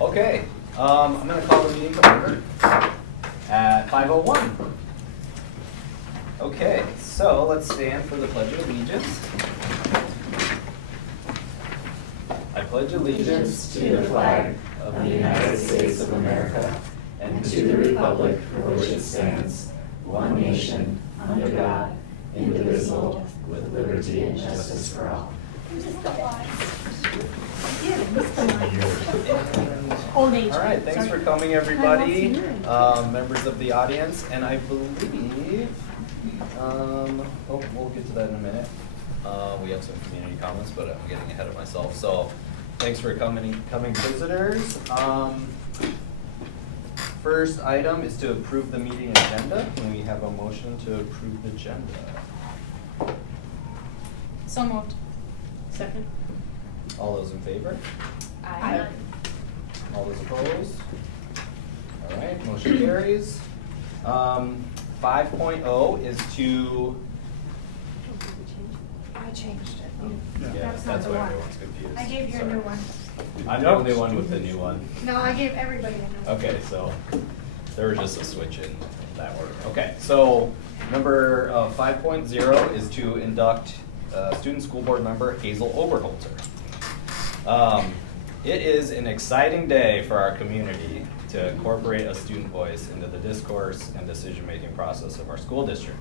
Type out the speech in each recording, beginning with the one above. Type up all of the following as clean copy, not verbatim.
Okay, I'm going to call the meeting to order at 5:01. Okay, so let's stand for the Pledge of Allegiance. I pledge allegiance to the flag of the United States of America and to the republic for which it stands, one nation, under God, indivisible, with liberty and justice for all. All right, thanks for coming, everybody, members of the audience, and I believe, we'll get to that in a minute. We have some community comments, but I'm getting ahead of myself. So, thanks for coming visitors. First item is to approve the meeting agenda. Can we have a motion to approve the agenda? So moved. Second. All those in favor? Aye. All those opposed? All right, motion carries. 5.0 is to, I changed it. yeah, That's not that's the why one. everyone's confused. I gave you a Sorry. new one. I'm the only one with the new one. No, I gave everybody a new one. Okay, so there was just a switch in that order. Okay, so number 5.0 is to induct student school board member Hazel Oberholzer. It is an exciting day for our community to incorporate a student voice into the discourse and decision-making process of our school district.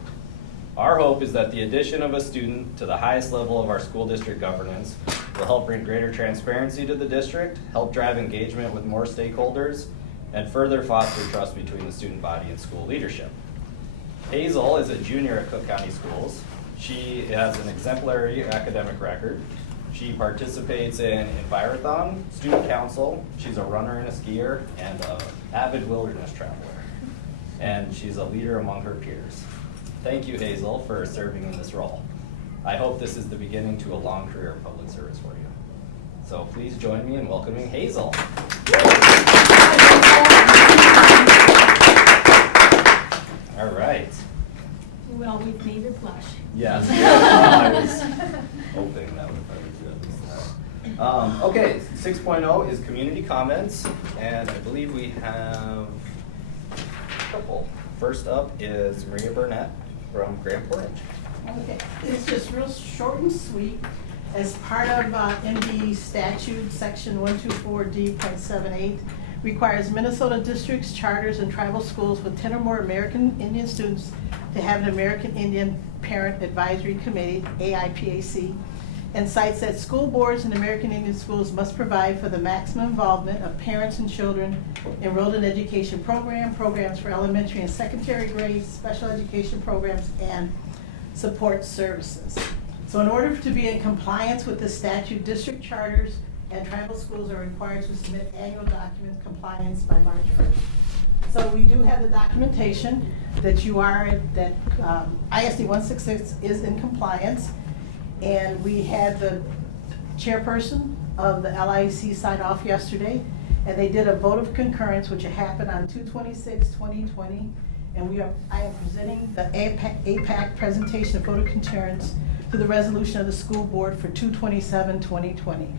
Our hope is that the addition of a student to the highest level of our school district governance will help bring greater transparency to the district, help drive engagement with more stakeholders, and further foster trust between the student body and school leadership. Hazel is a junior at Cook County Schools. She has an exemplary academic record. She participates in Envirothon, student council. She's a runner and a skier and an avid wilderness traveler. And she's a leader among her peers. Thank you, Hazel, for serving in this role. I hope this is the beginning to a long career of public service for you. So please join me in welcoming Hazel. All right. Well, we've made her blush. Yes. I was hoping that would probably do at least that. Okay, 6.0 is community comments, and I believe we have a couple. First up is Maria Burnett from Grand Portage. Okay, it's just real short and sweet. As part of MD statute, section 124D.78 requires Minnesota districts, charters, and tribal schools with 10 or more American Indian students to have an American Indian Parent Advisory Committee, AIPAC, and cites that school boards in American Indian schools must provide for the maximum involvement of parents and children enrolled in education programs for elementary and secondary grades, special education programs, and support services. So in order to be in compliance with the statute, district charters and tribal schools are required to submit annual document compliance by March 1st. So we do have the documentation that you are, that ISD 166 is in compliance. And we had the chairperson of the LIC sign off yesterday, and they did a vote of concurrence, which happened on 2/26/2020. And I am presenting the APAC presentation of vote of concurrence to the resolution of the school board for 2/27/2020.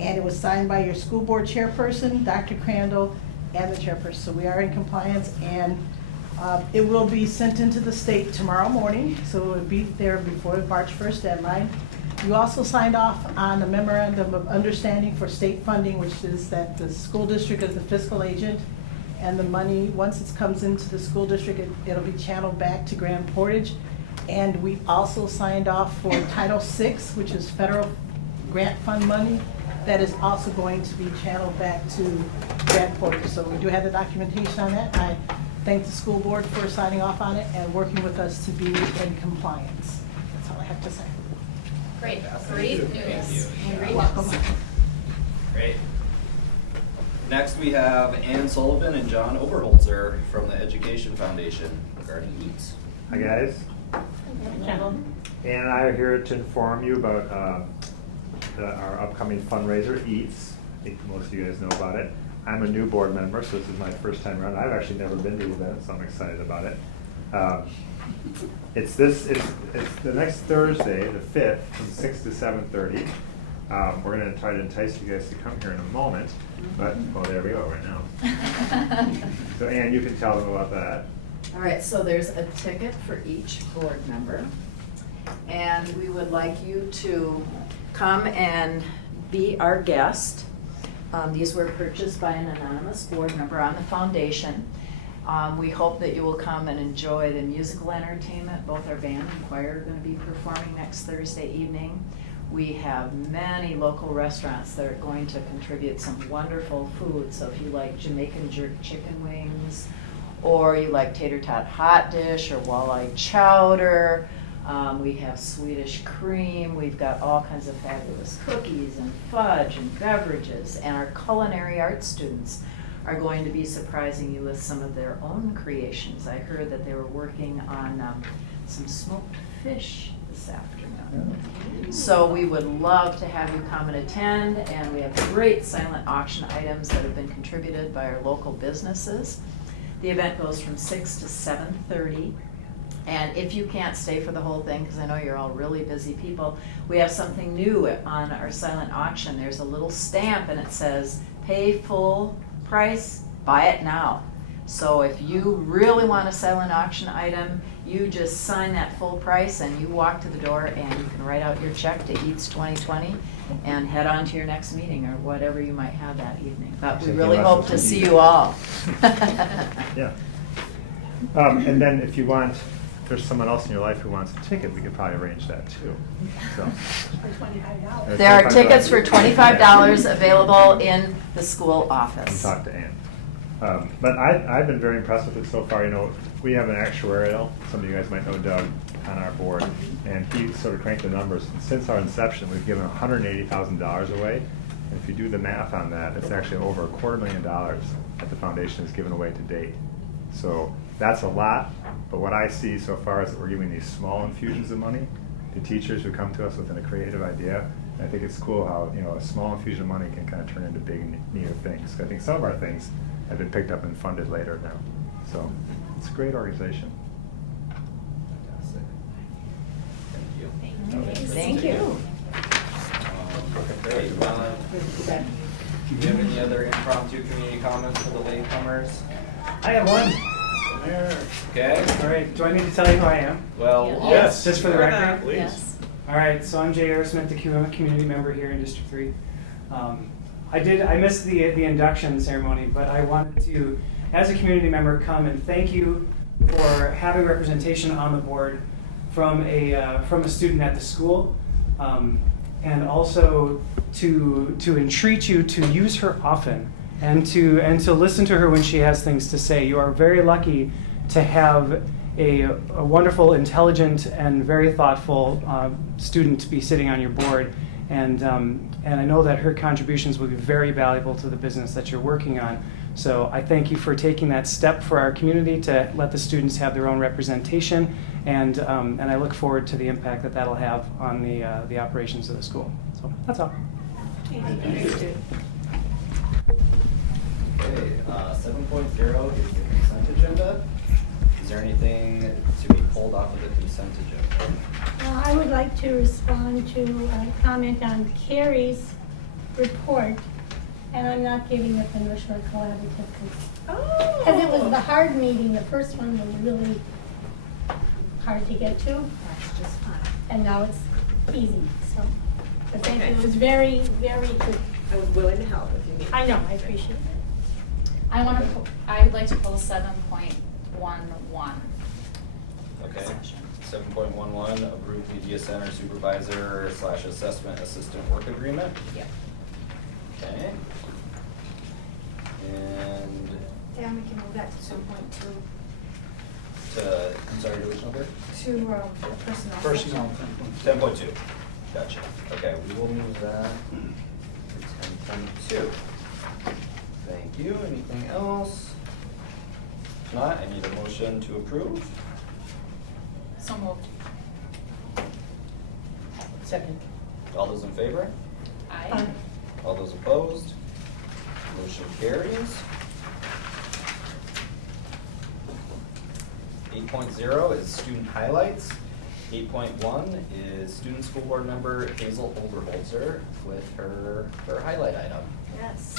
And it was signed by your school board chairperson, Dr. Crandall, and the chairperson. So we are in compliance, and it will be sent into the state tomorrow morning, so it will be there before the March 1st deadline. You also signed off on a memorandum of understanding for state funding, which is that the school district is the fiscal agent, and the money, once it comes into the school district, it'll be channeled back to Grand Portage. And we also signed off for Title VI, which is federal grant fund money, that is also going to be channeled back to Grand Portage. So we do have the documentation on that. I thank the school board for signing off on it and working with us to be in compliance. That's all I have to say. Great, great news. Thank you. And great You're welcome. news. Great. Next, we have Ann Sullivan and John Oberholzer from the Education Foundation regarding EATS. Hi guys, Ann and I are here to inform you about our upcoming fundraiser, EATS. I think most of you guys know about it. I'm a new board member, so this is my first time around. I've actually never been to the event, so I'm excited about it. It's the next Thursday, the 5th, from 6 to 7:30. We're gonna try to entice you guys to come here in a moment, but, well, there we go, right now. So Ann, you can tell them about that. All right, so there's a ticket for each board member. And we would like you to come and be our guest. These were purchased by an anonymous board member on the foundation. We hope that you will come and enjoy the musical entertainment. Both our band and choir are going to be performing next Thursday evening. We have many local restaurants that are going to contribute some wonderful food. So if you like Jamaican jerk chicken wings, or you like tater tot hot dish or walleye chowder, we have Swedish cream. We've got all kinds of fabulous cookies and fudge and beverages. And our culinary arts students are going to be surprising you with some of their own creations. I heard that they were working on some smoked fish this afternoon. So we would love to have you come and attend, and we have great silent auction items that have been contributed by our local businesses. The event goes from 6 to 7:30. And if you can't stay for the whole thing, because I know you're all really busy people, we have something new on our silent auction. There's a little stamp and it says, pay full price, buy it now. So if you really want a silent auction item, you just sign that full price and you walk to the door and you can write out your check to Eats 2020 and head on to your next meeting or whatever you might have that evening. But we really hope to see you all. Yeah. And then if you want, if there's someone else in your life who wants a ticket, we could probably arrange that too. So. For $25. There are tickets for $25 available in the school And office. talk to Ann. But I've been very impressed with it so far. You know, we have an actuarial, some of you guys might know Doug, on our board, and he sort of cranked the numbers. And since our inception, we've given $180,000 away. And if you do the math on that, it's actually over $250,000 that the foundation has given away to date. So that's a lot, but what I see so far is that we're giving these small infusions of money to teachers who come to us with a creative idea. And I think it's cool how, you know, a small infusion of money can kind of turn into big, neat things. I think some of our things have been picked up and funded later now. So it's a great organization. Fantastic. Thank you. Thank you. Great. Do you have any other impromptu community comments for the latecomers? I have one. Okay. All right, do I need to tell you who I am? Well, Yes. Just for the record? Please. Yes. All right, so I'm Jay Aerosmith, the community member here in District 3. I missed the induction ceremony, but I wanted to, as a community member, come and thank you for having representation on the board from a student at the school, and also to entreat you to use her often and to listen to her when she has things to say. You are very lucky to have a wonderful, intelligent, and very thoughtful student to be sitting on your board. And I know that her contributions will be very valuable to the business that you're working on. So I thank you for taking that step for our community to let the students have their own representation, and I look forward to the impact that that'll have on the operations of the school. So that's all. Okay, 7.0 is the consent agenda. Is there anything to be pulled off of the consent agenda? I would like to respond to a comment on Carrie's report, and I'm not giving it the North Shore Collaborative because it was the hard meeting. The first one was really hard to get to, That's just fine. and now it's easy. So, but thank you. It was very, very good. I was willing to help if you need. I know. I appreciate it. I would like to pull 7.11. Okay. 7.11, approved media center supervisor / assessment assistant work agreement. Yep. Okay. And And we can move that to 7.2, I'm sorry, to which number? to the personnel. Personnel. 10.2. Gotcha. Okay, we will move that to 10.2. Thank you. Anything else? If not, I need a motion to approve. So moved. Second. All those in favor? Aye. All those opposed? Motion carries. 8.0 is student highlights. 8.1 is student school board member Hazel Olderholzer with her highlight item. Yes.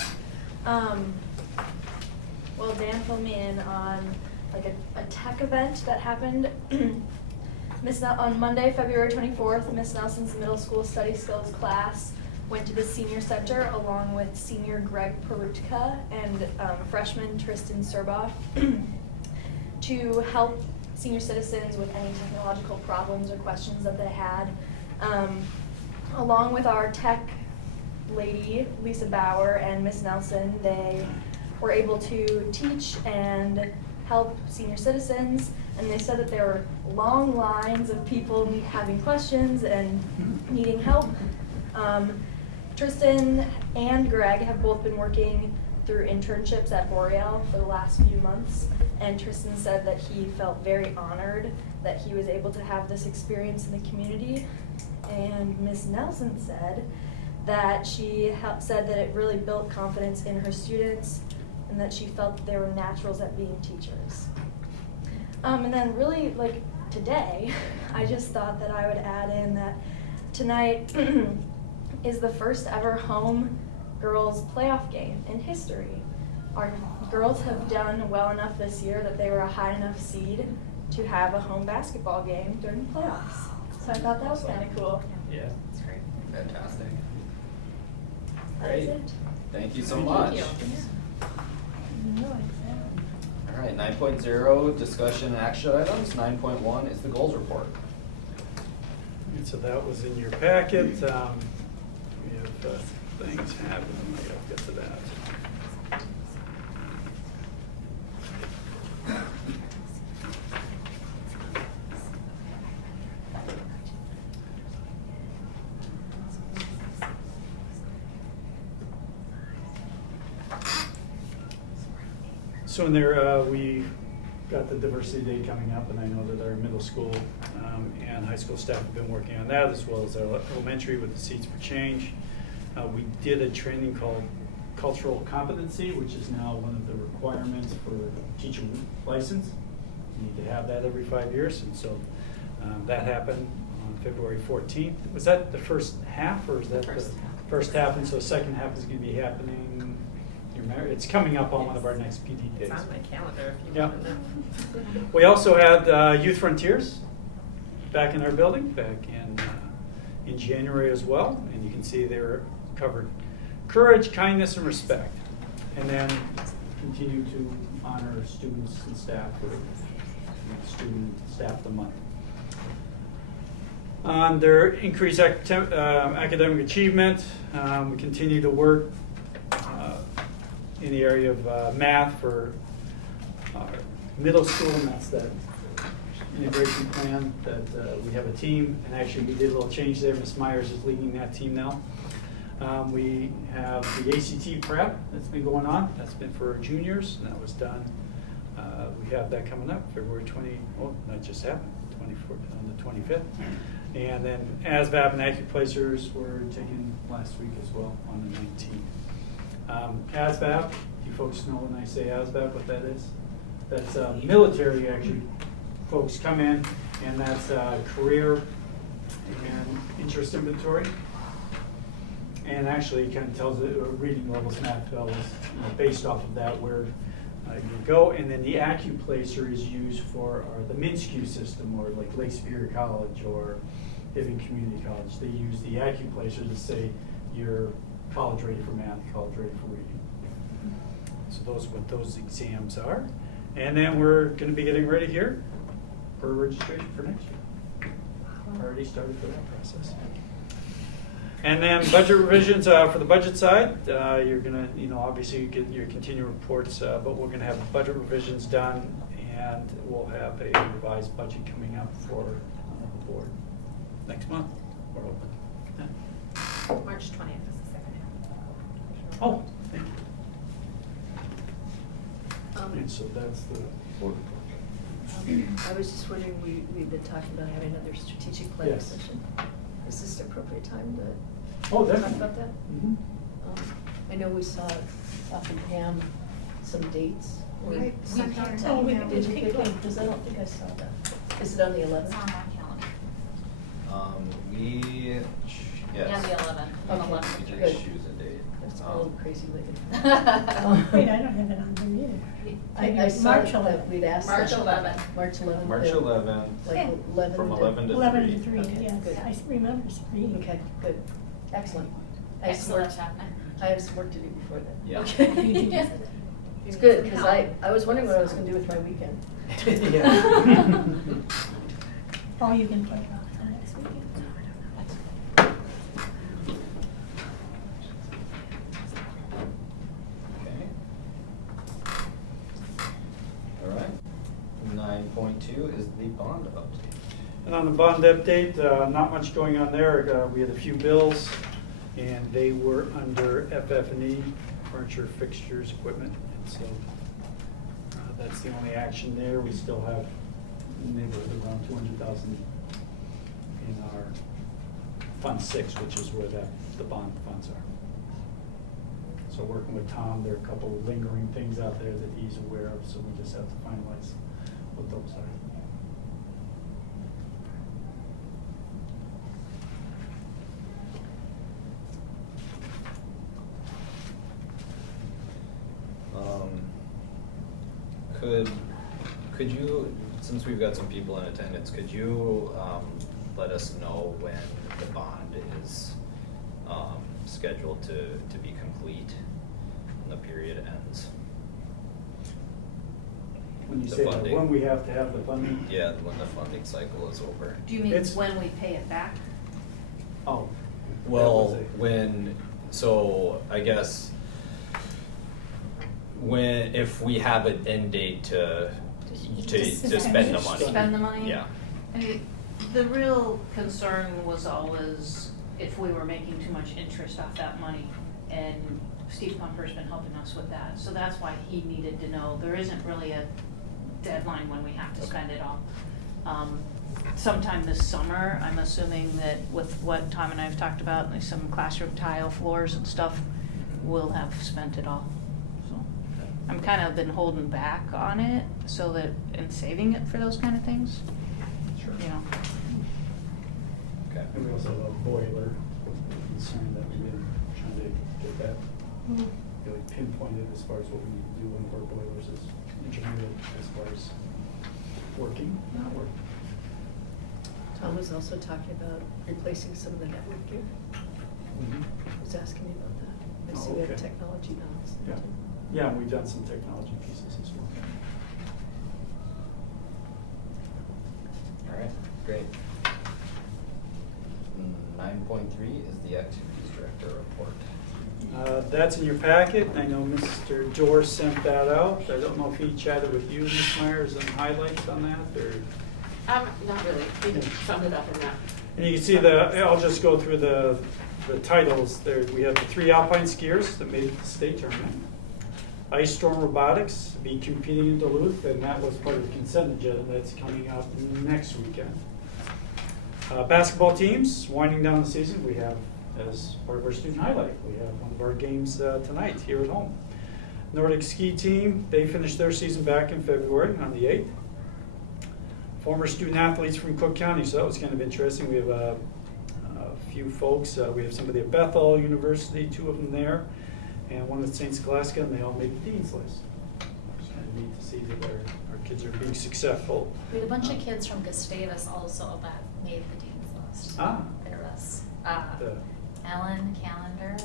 Well, Dan filled me in on like a tech event that happened on Monday, February 24th. Miss Nelson's middle school study skills class went to the senior center along with senior Greg Perutka and freshman Tristan Serboff to help senior citizens with any technological problems or questions that they had. Along with our tech lady, Lisa Bauer, and Miss Nelson, they were able to teach and help senior citizens, and they said that there were long lines of people having questions and needing help. Tristan and Greg have both been working through internships at Boreal for the last few months, and Tristan said that he felt very honored that he was able to have this experience in the community, and Miss Nelson said that she said that it really built confidence in her students and that she felt that they were naturals at being teachers. And then really, like today, I just thought that I would add in that tonight is the first ever home girls playoff game in history. Our girls have done well enough this year that they were a high enough seed to have a home basketball game during the playoffs. So I thought that was kind of cool. Yeah, that's great. Fantastic. That Great. is it. Thank you so much. you. All right, 9.0, discussion and action items. 9.1 is the goals report. And so that was in your packet. We have things happening. I gotta get to that. So in there, we got the diversity day coming up, and I know that our middle school and high school staff have been working on that, as well as our elementary with the Seeds for Change. We did a training called Cultural Competency, which is now one of the requirements for teacher license. You need to have that every 5 years, and so that happened on February 14th. Was that the first half, or is that the first half? And so the second half is going to be happening. It's coming up on one of our next PD days. It's on my calendar if you Yeah. want to know. We also had Youth Frontiers back in our building, back in January as well, and you can see they were covered courage, kindness, and respect, and then continue to honor students and staff for Student Staff of the Month. On their increased academic achievement, we continue to work in the area of math for our middle school, and that's that integration plan that we have a team, and actually we did a little change there. Ms. Myers is leading that team now. We have the ACT prep that's been going on. That's been for our juniors, and that was done. We have that coming up February 20, oh, that just happened, 24th, on the 25th. And then ASVAB and acupunctures were taken last week as well on the 19th. ASVAB, do you folks know when I say ASVAB what that is? That's military, actually. Folks come in, and that's career and interest inventory. And actually kind of tells it reading levels, math levels, based off of that where you go. And then the AccuPlacer is used for the MinSCU system, or like Lake Superior College or Hibbing Community College. They use the AccuPlacer to say you're college ready for math, college ready for reading. So those are what those exams are. And then we're going to be getting ready here for registration for next year. Already started for that process. And then budget revisions for the budget side. You're going to, obviously you get your continuing reports, but we're going to have budget revisions done, and we'll have a revised budget coming up for the board next month. We're open. Yeah. March 20th is the second half. Oh, thank you. And so that's the board. I was just wondering, we've been talking about having another strategic planning Yes. session. Is this the appropriate time to Oh, talk definitely. about that? Mhm. I know we saw from Pam some dates. We sent out Oh, an we email. did, because I don't think I saw that. Is it on the 11th? It's on my calendar. We, yes. Yeah, the 11th. On the Okay. 11th. We did Good. choose a date. That's a little crazy looking. Wait, I don't have it on here either. I saw March that 11th. we'd asked. March that. 11th. March 11th. March yeah. 11th, Like 11 from to- 11 to 3. 11 to 3, Okay, yes. good. I remember spring. Okay, good. Excellent. I have some Excellent work- happening. I have some work to do before then. Yeah. Okay. It's good, because I was wondering what I was gonna do with my weekend. Oh, you can put it off the next weekend. Okay. All right. 9.2 is the bond update. And on the bond update, not much going on there. We had a few bills, and they were under FF&E, furniture, fixtures, equipment. And so that's the only action there. We still have in the neighborhood around 200,000 in our Fund 6, which is where the bond funds are. So working with Tom, there are a couple of lingering things out there that he's aware of, so we just have to finalize what those are. Could you, since we've got some people in attendance, could you let us know when the bond is scheduled to be complete and the period ends? When you The say that, funding. when we have to have the funding? Yeah, when the funding cycle is over. Do you mean It's- when we pay it back? Oh. Well, that was a- when, so I guess if we have an end date to spend the money. Spend the money? Yeah. I mean, the real concern was always if we were making too much interest off that money. And Steve Pumper's been helping us with that. So that's why he needed to know. There isn't really a deadline when we have to spend it all. Sometime this summer, I'm assuming that with what Tom and I have talked about, like some classroom tile floors and stuff, we'll have spent it all. So I'm kind of been holding back on it so that, and saving it for those kind of things, Sure. you know. Okay. And we also have a boiler concern that we've been trying to get that really pinpointed as far as what we need to do. One of our boilers is intermittent as far as working, not working. Tom was also talking about replacing some of the network gear. Mm-hmm. He was asking me about that. I Oh, see we have okay. technology now. so- Yeah, yeah, and we've done some technology pieces as well. All right, great. 9.3 is the activities director report. That's in your packet. I know Mr. Dorr sent that out. I don't know if he chatted with you, Ms. Myers, and highlights on that, or? Not really, we can sum it up in that. And you can see I'll just go through the titles there. We have the 3 alpine skiers that made the state tournament. Ice Storm Robotics be competing in Duluth, and that was part of the consent agenda that's coming out next weekend. Basketball teams, winding down the season, we have, as part of our student highlight, we have one of our games tonight here at home. Nordic ski team, they finished their season back in February on the 8th. Former student athletes from Cook County, so that was kind of interesting. We have a few folks. We have somebody at Bethel University, 2 of them there, and one at St. Scholastica, and they all made the dean's list. It's kind of neat to see that our kids are being successful. We had a bunch of kids from Gustavus also that made the dean's list. Ah. There was The- Ellen Callender,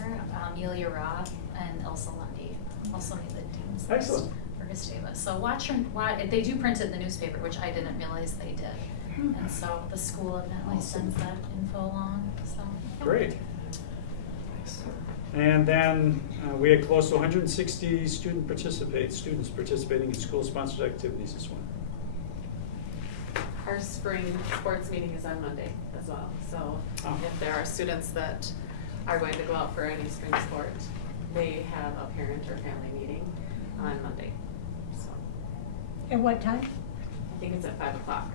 Amelia Roth, and Elsa Lundy also made the dean's list. Excellent. For Gustavus. So they do print it in the newspaper, which I didn't realize they did. And so the school evidently sends that info along, so. Great. And then we had close to 160 students participating in school-sponsored activities this one. Our spring sports meeting is on Monday as well, so Oh. if there are students that are going to go out for any spring sport, they have a parent or family meeting on Monday. So At what time? I think it's at 5 o'clock,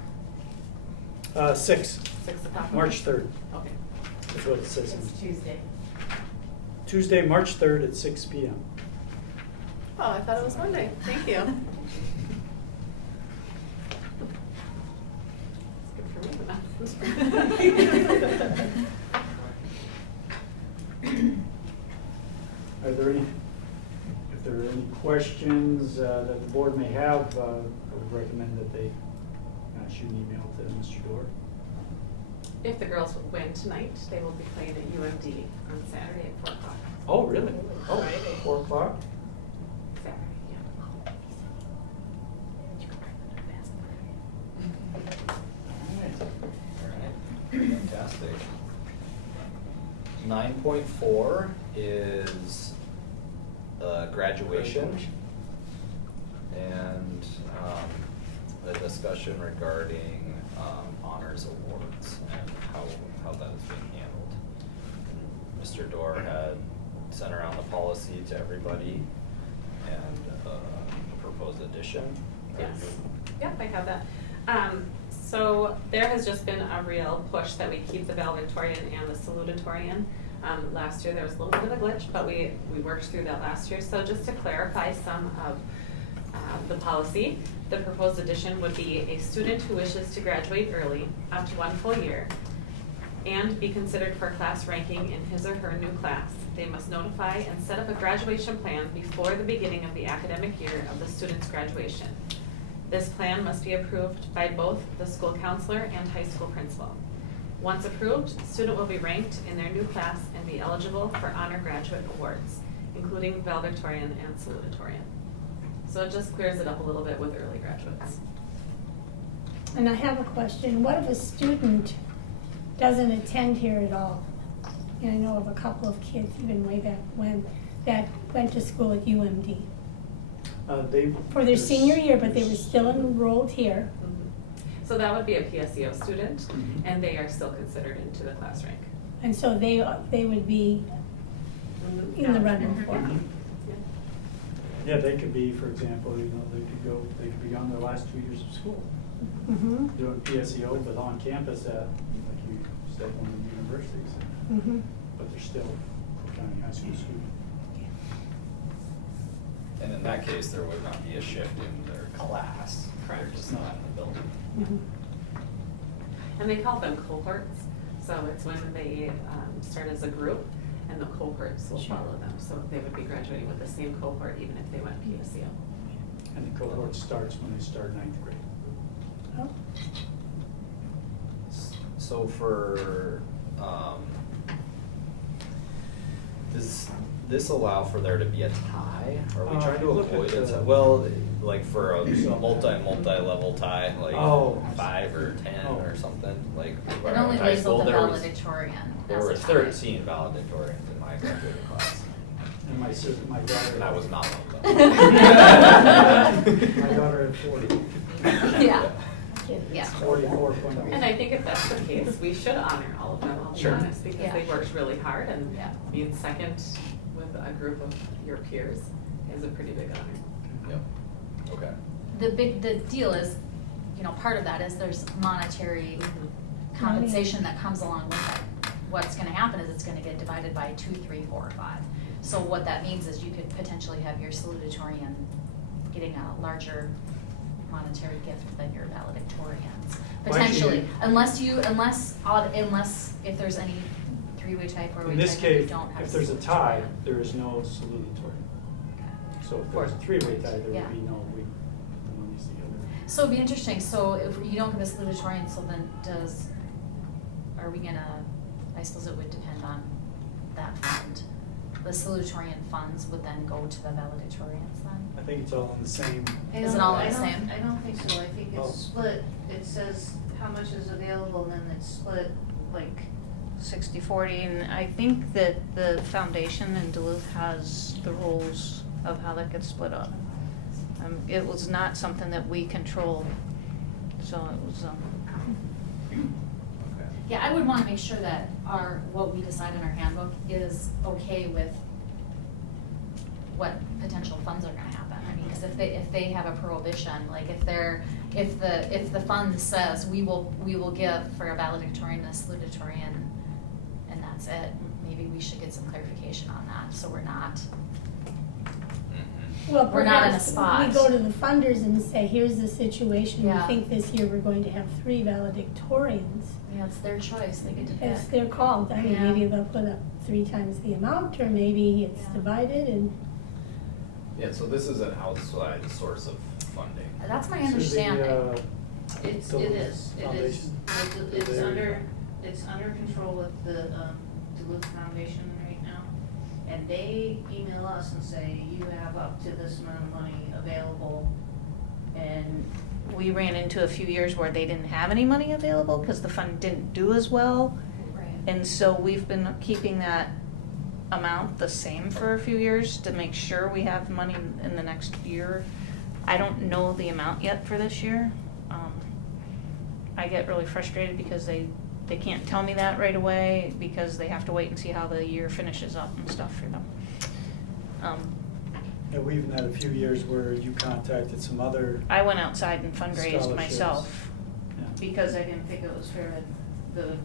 6, 6 o'clock. March 3rd, Okay. is what it says. It's Tuesday. Tuesday, March 3rd at 6 p.m. Oh, I thought it was Monday. Thank you. It's good for me, but not. questions that the board may have, I would recommend that they shoot an email to Mr. Dorr. If the girls win tonight, they will be playing at UMD on Saturday at 4 o'clock. Oh, really? Oh, 4 o'clock? Saturday, yeah. Alright, fantastic. 9.4 is graduation and the discussion regarding honors awards and how that is being handled. Mr. Dorr had sent around the policy to everybody and a proposed addition. Yes. Yep, I have that. So there has just been a real push that we keep the valedictorian and the salutatorian. Last year there was a little bit of a glitch, but we worked through that last year. So just to clarify some of the policy, the proposed addition would be a student who wishes to graduate early, up to 1 full year, and be considered for class ranking in his or her new class. They must notify and set up a graduation plan before the beginning of the academic year of the student's graduation. This plan must be approved by both the school counselor and high school principal. Once approved, the student will be ranked in their new class and be eligible for honor graduate awards, including valedictorian and salutatorian. So it just clears it up a little bit with early graduates. And I have a question. What if a student doesn't attend here at all? And I know of a couple of kids, even way back when, that went to school at UMD. For their senior year, but they were still enrolled here. So that would be a PSEO student, and they are still considered into the class rank. And so they would be in the running for it. Yeah, they could be, for example, they could be on their last 2 years of school, doing PSEO, but on campus at, like you said, one of the universities. But they're still a county high school student. And in that case, there would not be a shift in their class. They're just not in the building. And they call them cohorts, so it's when they start as a group, and the cohorts will follow them. So they would be graduating with the same cohort even if they went PSEO. And the cohort starts when they start 9th grade. Oh. So for, does this allow for there to be a tie? Are we trying to look avoid at a the- tie? Well, like for a multi-level tie, like Oh. 5 or 10 Oh. or something, like. It around only high school, labeled the there was- valedictorian There as were a tie. 13 valedictorians in my graduating class. And my daughter. And I was not one of them. My daughter had 40. Yeah. Yeah. 44.0. And I think if that's the case, we should honor all of them, I'll be Sure. honest, because they worked really hard, and Yeah. being second with a group of your peers is a pretty big honor. Yep, okay. The deal is, part of that is there's monetary compensation that comes along with it. What's gonna happen is it's gonna get divided by 2, 3, 4, or 5. So what that means is you could potentially have your salutatorian getting a larger monetary gift than your valedictorians. Well, actually- Potentially, unless if there's any 3-way tie, 4-way tie, In this you case, don't have if there's a tie, salutatorian. there is no salutatorian. So if there's a 3-way tie, there Yeah. would be no, one needs the other. So it'd be interesting, so if you don't give a salutatorian, so then are we gonna, I suppose it would depend on that fund. The salutatorian funds would then go to the valedictorians then? I think it's all in the same. Is it all the same? I don't think so. I think Oh. it's split. It says how much is available, and then it's split like 60-40. And I think that the foundation in Duluth has the rules of how that gets split up. It was not something that we controlled, so it was, Okay. Yeah, I would wanna make sure that what we decide in our handbook is okay with what potential funds are gonna happen. I mean, cause if they have a prohibition, like if the fund says we will give for a valedictorian and a salutatorian and that's it, maybe we should get some clarification on that, so we're not. Well, We're not in a perhaps spot. we go to the funders and say, here's the situation. We Yeah. think this year we're going to have 3 valedictorians. Yeah, it's their choice, they get to pick. It's their call. I mean, Yeah. maybe they'll put up 3 times the amount, or maybe it's Yeah. divided and. Yeah, so this is an outside source of funding. That's my So the, understanding. It Duluth is, Foundation? it's under control of the Duluth Foundation right now. And they email us and say, you have up to this amount of money available. And we ran into a few years where they didn't have any money available because the fund didn't do as well. Right. And so we've been keeping that amount the same for a few years to make sure we have money in the next year. I don't know the amount yet for this year. I get really frustrated because they can't tell me that right away because they have to wait and see how the year finishes up and stuff for them. Yeah, we even had a few years where you contacted some other. I went outside and fundraised Scholarships. myself Yeah. because I didn't think it was fair that the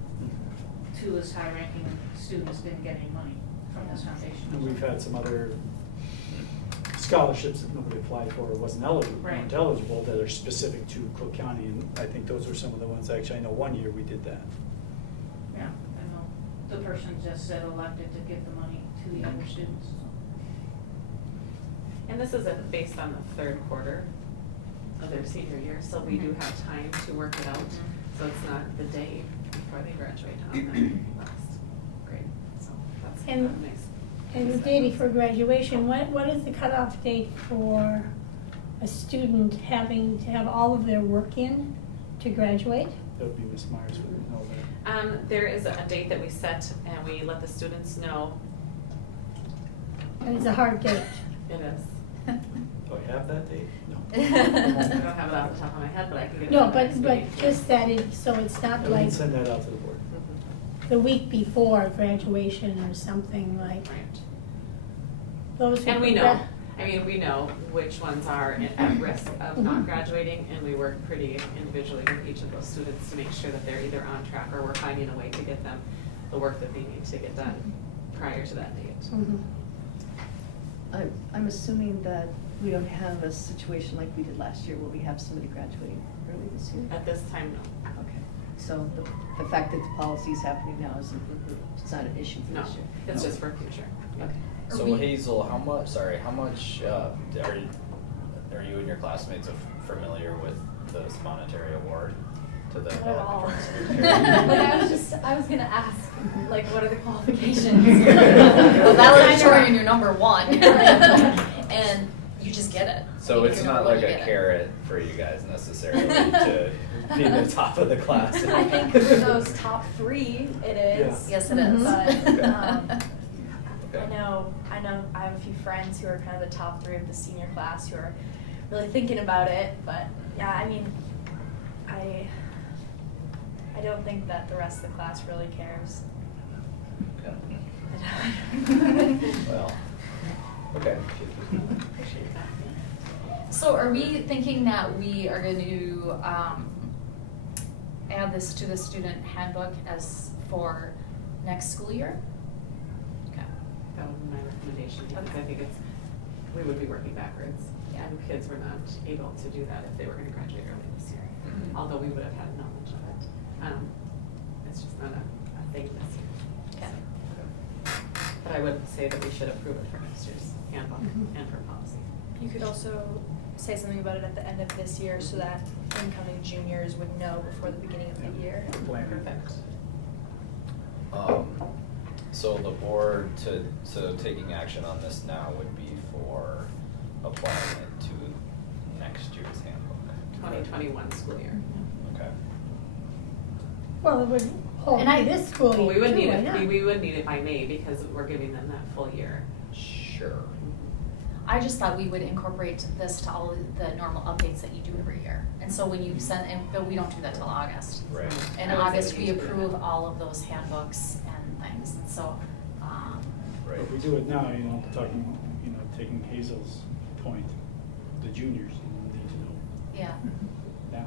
two as high-ranking students didn't get any money from this foundation. And we've had some other scholarships that nobody applied for or wasn't eligible, Right. weren't eligible, that are specific to Cook County, and I think those were some of the ones, actually, I know one year we did that. Yeah, I know. The person just said elected to give the money to the other students. And this isn't based on the third quarter of their senior year, so we do have time to work it out. So it's not the day before they graduate on the last grade, so that's kind of And- nice. And the day before graduation, what is the cutoff date for a student having to have all of their work in to graduate? That would be Ms. Myers would know that. There is a date that we set and we let the students know. And it's a hard date. It is. Do I have that date? No. I don't have it off the top of my head, but I can get it. No, for the next but meeting. just that it, so it's not We like can send that out to the board. the week before graduation or something like Right. those. who And we gra- know, we know which ones are at risk of not Mhm. graduating, and we work pretty individually with each of those students to make sure that they're either on track or we're finding a way to get them the work that they need to get done prior to that date. Mhm. I'm assuming that we don't have a situation like we did last year where we have somebody graduating early this year? At this time, no. Okay, so the fact that the policy is happening now isn't, it's not an issue for No, this year? it's just for future. Okay. So we- Hazel, how much are you and your classmates familiar with this monetary award to the Not at all. valedictorian? I was gonna ask, like, what are the qualifications? Well, valedictorian, you're number one. And you just get it. So If it's you're not number one, like you a get it. carrot for you guys necessarily to be the top of the class. I think for those top three, it is. Yes, it is. But, Okay. I know I have a few friends who are kind of the top three of the senior class who are really thinking about it, but yeah, I mean, I don't think that the rest of the class really cares. Well, okay. Appreciate that. So are we thinking that we are going to add this to the student handbook as for next school year? Okay. That would be my recommendation, because I think we would be working backwards. Yeah. And kids were not able to do that if they were gonna graduate early this year, Mhm. although we would have had knowledge of it. It's just not a thing this year. Okay. But I would say that we should approve it for next year's handbook Mhm. and for policy. You could also say something about it at the end of this year so that incoming juniors would know before the beginning of the year. Perfect. So the board so taking action on this now would be for applying it to next year's handbook. 2021 school year. Okay. Well, it would hold And I- this school Well, year we would too, need why it, not? we would need it by May because we're giving them that full year. Sure. I just thought we would incorporate this to all of the normal updates that you do every year. And so when you send, but we don't do that till August. Right. In I would say August, we we need to do approve that. all of those handbooks and things, and so, Right. But if we do it now, taking Hazel's point, the juniors need to know yeah. now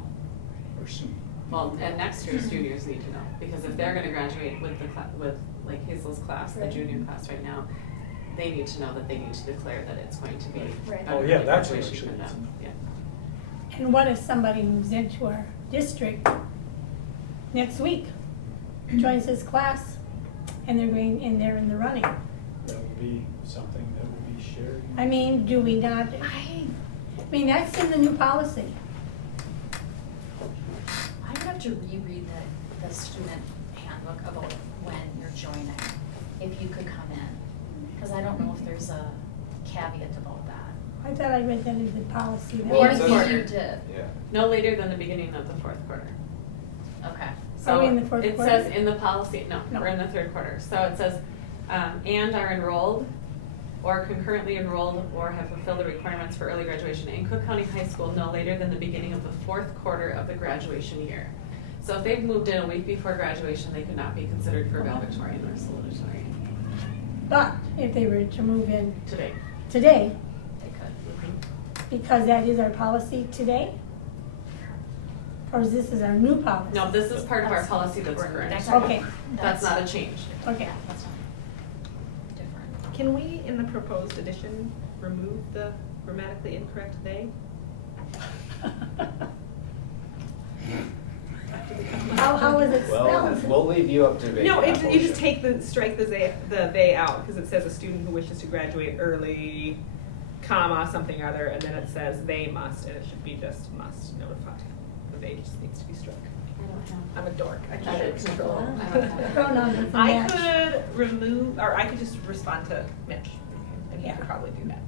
or soon. Well, and next year's juniors need to know, because if they're gonna graduate with with like Hazel's class, the Right. junior class right now, they need to know that they need to declare that it's going to be. Right. an Oh, yeah, early that's what I graduation should for need them. to know. Yeah. And what if somebody moves into our district next week, joins this class, and they're in the running? That would be something that would be share? I mean, do we not, I mean, that's in the new policy. I would have to reread the student handbook about when you're joining, if you could come in. Because I don't know if there's a caveat about that. I thought I read that in the policy. That Well, it was- says- Maybe you did. Yeah. No later than the beginning of the fourth quarter. Okay. Are we in the fourth It quarter? says in the policy, no, No. we're in the third quarter. So it says, and are enrolled or concurrently enrolled or have fulfilled the requirements for early graduation in Cook County High School no later than the beginning of the fourth quarter of the graduation year. So if they've moved in a week before graduation, they could not be considered for valedictorian or salutatorian But if they were to move in today. today, They could. because that is our policy today? Or is this our new policy? No, this is part of our That's- policy that's we're- current. that's Okay. That's not a change. Okay. Yeah, that's not different. Can we, in the proposed edition, remove the grammatically incorrect they? How is it Well, spelled? we'll leave you up to make No, that you just motion. take strike the they out, because it says a student who wishes to graduate early, comma, something or other, and then it says they must, and it should be just must notify. The they just needs to be struck. I don't have. I'm a dork, I I can't don't control. know. Pronoun doesn't I match. could remove, or I could just respond to Mitch, and he Yeah. could probably do that.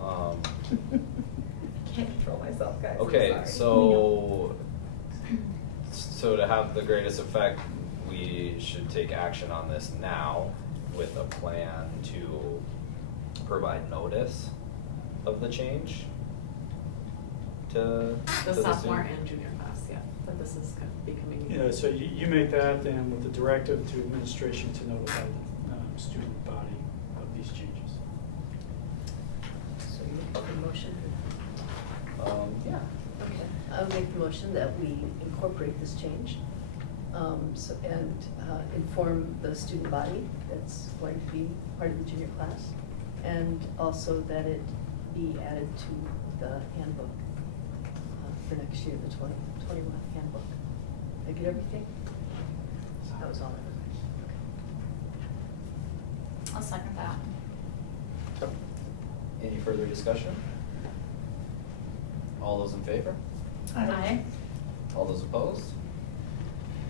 Um, Can't control myself, guys, I'm Okay, sorry. so to have the greatest effect, we should take action on this now with a plan to provide notice of the change to The to sophomore student. and junior class, yeah, but this is becoming. Yeah, so you make that and with the directive to administration to notify the student body of these changes. So you make the motion? Yeah. Okay, I'll make the motion that we incorporate this change, and inform the student body that's going to be part of the junior class, and also that it be added to the handbook for next year, the 2021 handbook. Did I get everything? That was all I heard. I'll second that. Any further discussion? All those in favor? Aye. All those opposed?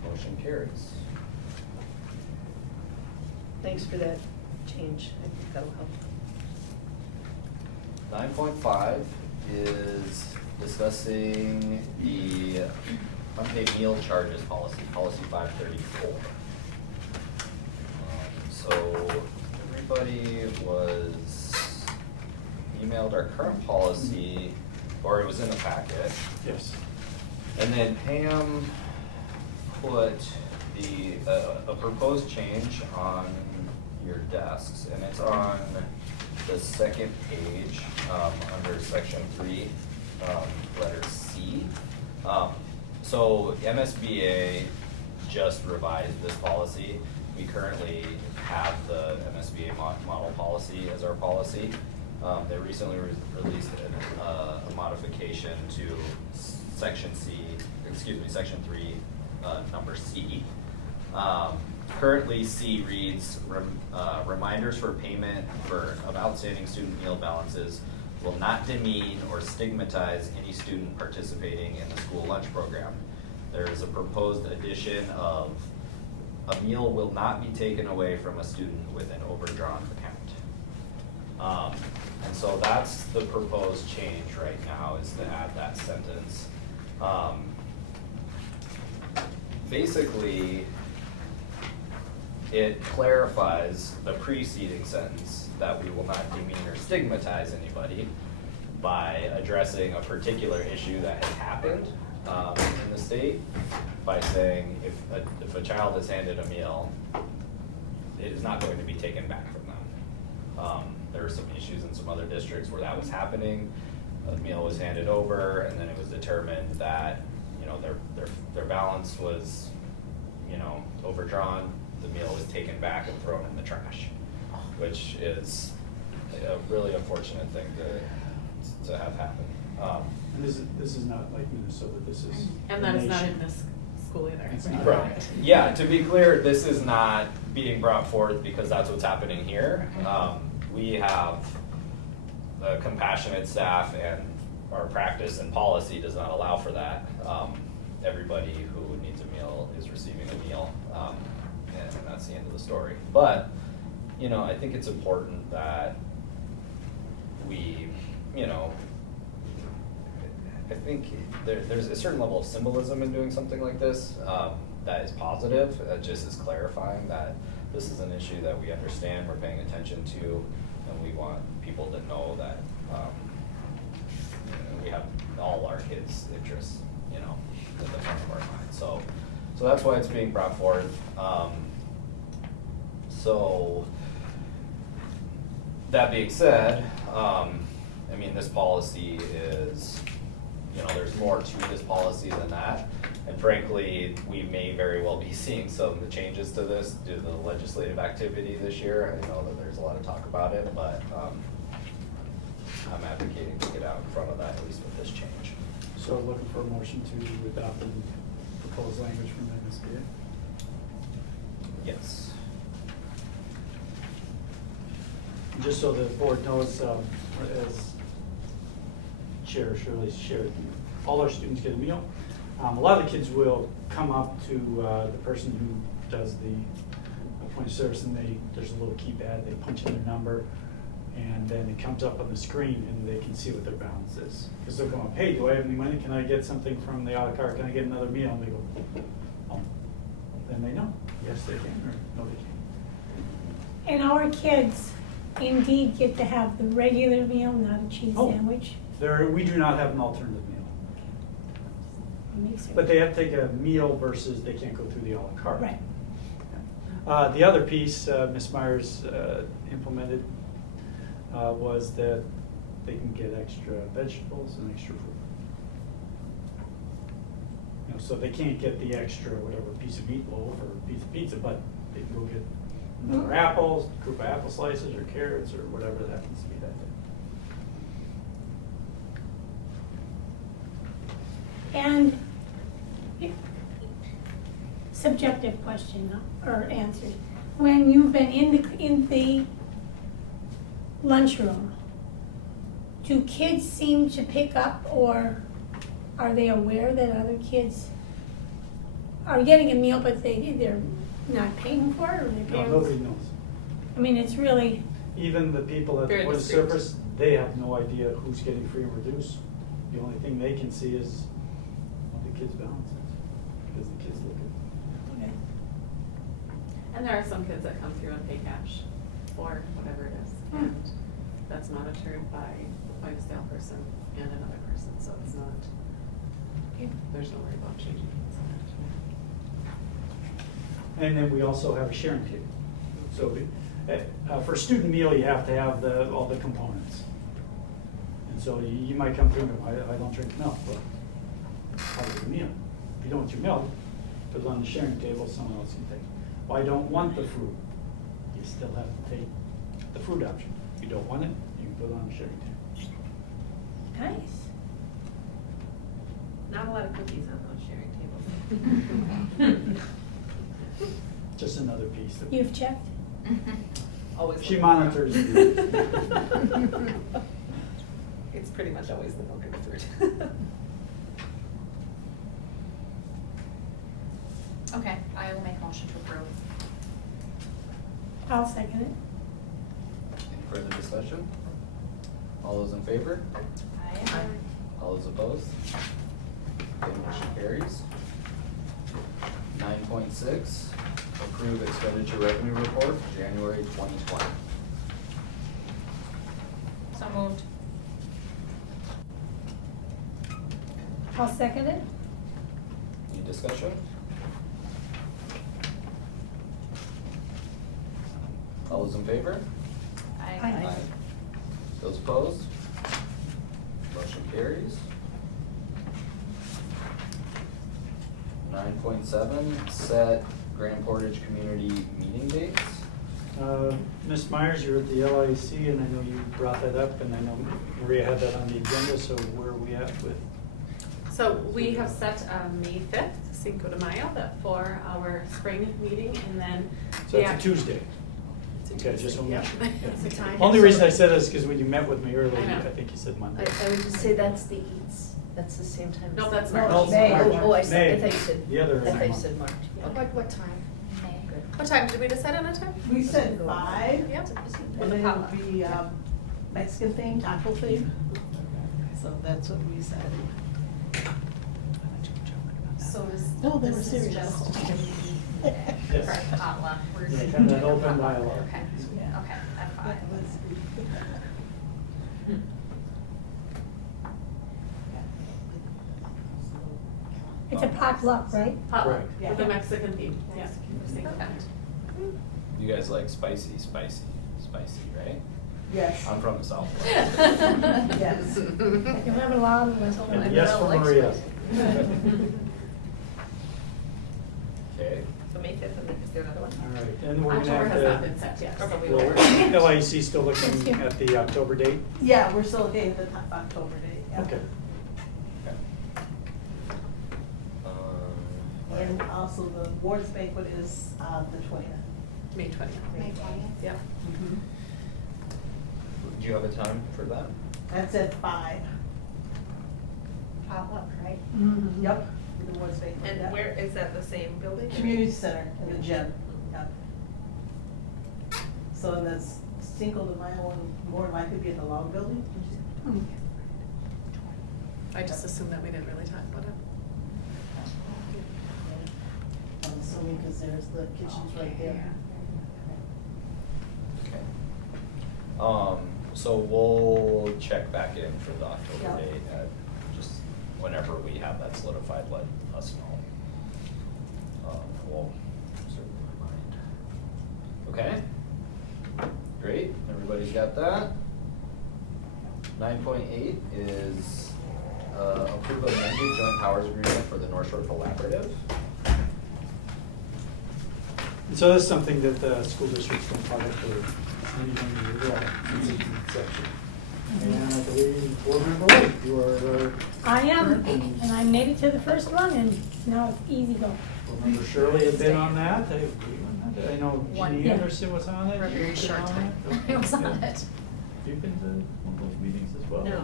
Motion carries. Thanks for that change, I think that'll help. 9.5 is discussing the unpaid meal charges policy, policy 534. So everybody was emailed our current policy, or it was in the packet. Yes. And then Pam put a proposed change on your desks, and it's on the second page, under section 3, letter C. So MSBA just revised this policy. We currently have the MSBA model policy as our policy. They recently released a modification to section 3, number C. Currently, C reads, reminders for payment of outstanding student meal balances will not demean or stigmatize any student participating in the school lunch program. There is a proposed addition of, a meal will not be taken away from a student with an overdrawn account. And so that's the proposed change right now, is to add that sentence. Basically, it clarifies the preceding sentence that we will not demean or stigmatize anybody by addressing a particular issue that has happened in the state, by saying if a child is handed a meal, it is not going to be taken back from them. There were some issues in some other districts where that was happening. A meal was handed over, and then it was determined that, you know, their balance was, you know, overdrawn. The meal was taken back and thrown in the trash, which is a really unfortunate thing to have happen. And this is not like Minnesota, this is. And the that is not nation. in this school school either. It's not. Right. Yeah, to be clear, this is not being brought forth because that's what's happening here. We have a compassionate staff, and our practice and policy does not allow for that. Everybody who needs a meal is receiving a meal, and that's the end of the story. But, you know, I think it's important that we, you know, I think there's a certain level of symbolism in doing something like this that is positive. It just is clarifying that this is an issue that we understand, we're paying attention to, and we want people to know that you know, we have all our kids' interests, you know, at the front of our mind. So that's why it's being brought forth. So that being said, I mean, this policy is, you know, there's more to this policy than that. And frankly, we may very well be seeing some of the changes to this due to the legislative activity this year. I know that there's a lot of talk about it, but I'm advocating to get out in front of that, at least with this change. So looking for a motion to adopt the proposed language from MSBA. Yes. Just so the board knows, as Chair Shirley shared, all our students get a meal. A lot of the kids will come up to the person who does the point of service, and there's a little keypad, they punch in their number, and then it comes up on the screen and they can see what their balance is. Because they'll come up, hey, do I have any money? Can I get something from the auto cart? Can I get another meal? And they go, oh. Then they know, yes they can, or no they can't. And our kids indeed get to have the regular meal, not a cheese sandwich. We do not have an alternative meal. Makes it- But they have to take a meal versus they can't go through the a la carte. Right. The other piece Ms. Myers implemented was that they can get extra vegetables and extra fruit. You know, so they can't get the extra whatever piece of meatloaf or piece of pizza, but they can go get another apple, a group of apple slices or carrots or whatever that happens to be that day. And subjective question or answer. When you've been in the lunchroom, do kids seem to pick up, or are they aware that other kids are getting a meal but they're not paying for it, or their No, parents? nobody knows. I mean, it's really, Even the people at the Very point of discreet. service, they have no idea who's getting free and reduced. The only thing they can see is what the kids' balance is, because the kids look at. okay. And there are some kids that come through and pay cash for whatever it is. And that's monitored by the point of sale person and another person, so it's not, there's no worry about changing things. And then we also have a sharing table. So for a student meal, you have to have all the components. And so you might come through and go, I don't drink milk. Well, how do you meal? If you don't want your milk, put it on the sharing table, someone else can take it. Well, I don't want the fruit. You still have to take the fruit option. If you don't want it, you can put it on the sharing table. Nice. Not a lot of cookies on those sharing tables. Just another piece. That You've checked? Always. She the- monitors you. It's pretty much always the milk and the fruit. Okay, I will make a motion to approve. I'll second it. Any further discussion? All those in favor? Aye. All those opposed? Okay, motion carries. 9.6, approve expenditure revenue report for January 2020. So moved. I'll second it. Any discussion? All those in favor? Aye. Those opposed? Motion carries. 9.7, set Grand Portage Community meeting dates. Ms. Myers, you're at the LIC, and I know you brought that up, and I know Maria had that on the agenda, so where are we at with? So we have set May 5th, Cinco de Mayo, for our spring meeting, and then. So it's a Tuesday. It's a Okay, Tuesday, just one yep. more. It's a time. Only reason I said this is because when you met with me earlier, I know. I think you said Monday. I would just say that's the Eats, that's the same time. No, as that's the- March. No, May. Oh, I May. thought you said, The other I thought you month. said March. Okay. What time? May. Good. What time, did we decide on a time? We said 5, Yep. and then it'll be Mexican theme, taco theme. So that's what we said. So is, No, they were this is serious. just Yes. for potluck, we're Yeah, doing kind of a open potluck. dialogue. Okay, Yeah. okay, at 5. It's a potluck, right? Potluck, Correct. with a Mexican theme, yeah. Perfect. You guys like spicy, right? Yes. I'm from the South. Yes. You'll have a lot of us. And yes for Maria. Okay. So May 5th, and then is there another one? All right, and we're gonna October has not been have set yet, Okay. so we to, will. LIC still looking at the October date? Yeah, we're still getting the October date. yeah. Okay. And also the awards banquet is the 20th. May 20th. May 20th? Yep. Do you have a time for that? That's at 5. Potluck, right? Yep, the awards banquet. And yep. where, is that the same building? Community center in the gym. Yep. So in this Cinco de Mayo one, more likely be at the Long Building. I just assumed that we didn't really talk about it. I'm assuming because there's the kitchens right there. Okay. So we'll check back in for the October Yeah. date, just whenever we have that solidified, let us know. We'll certainly remind. Okay? Great, everybody's got that? 9.8 is approve amended joint powers agreement for the North Shore Collaborative. And so that's something that the school district's been part of for many, many years, since its inception. And I believe board member White, you are, I am, and I made it to the first one, and now it's easy go. board member Shirley had been on that. I know One- Jeannie yeah. Anderson was on it. For a very You've been short on time. it? It was on it. You've been to one of those meetings as well? No.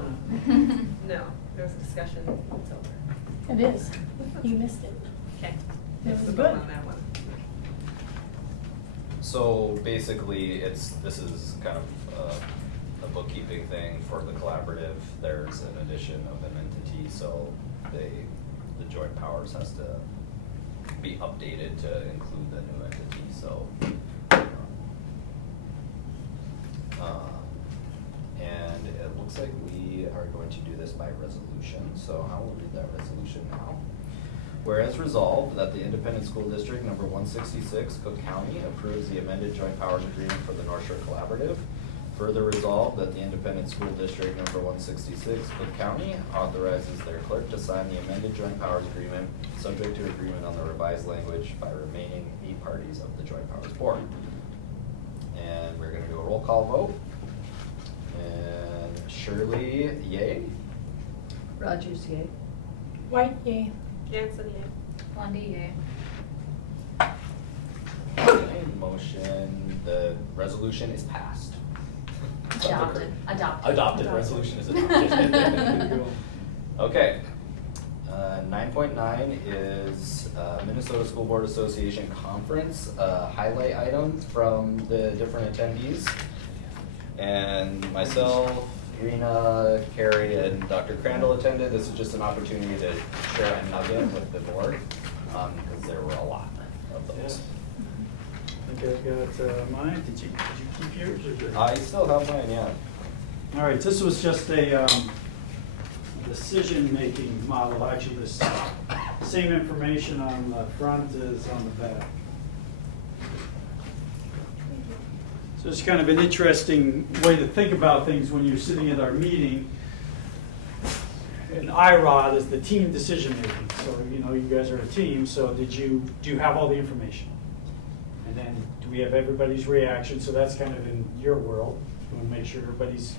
No, there was a discussion, it's over. It is. You missed it. Okay. It It's was the good. vote on that one. So basically, this is kind of a bookkeeping thing for the collaborative. There's an addition of an entity, so the joint powers has to be updated to include the new entity, so. And it looks like we are going to do this by resolution, so I will read that resolution now. Whereas resolved that the Independent School District number 166, Cook County, approves the amended joint powers agreement for the North Shore Collaborative. Further resolved that the Independent School District number 166, Cook County, authorizes their clerk to sign the amended joint powers agreement, subject to agreement on the revised language by remaining 8 parties of the joint powers board. And we're gonna do a roll call vote. And Shirley, yay? Rogers, yay. White, yay. Jansen, yeah. Lundy, yay. Okay, motion, the resolution is passed. Adopted. Adopted, resolution is adopted. Okay. 9.9 is Minnesota School Board Association Conference, highlight items from the different attendees. And myself, Rena, Carrie, and Dr. Crandall attended. This is just an opportunity to share a nugget with the board, because there were a lot of those. I think I've got mine. Did you keep yours or did I still have mine, yeah. All right, this was just a decision-making model. Actually, this same information on the front is on the back. So it's kind of an interesting way to think about things when you're sitting at our meeting. And IROD is the team decision-making. So, you guys are a team, so do you have all the information? And then do we have everybody's reaction? So that's kind of in your world. We want to make sure everybody's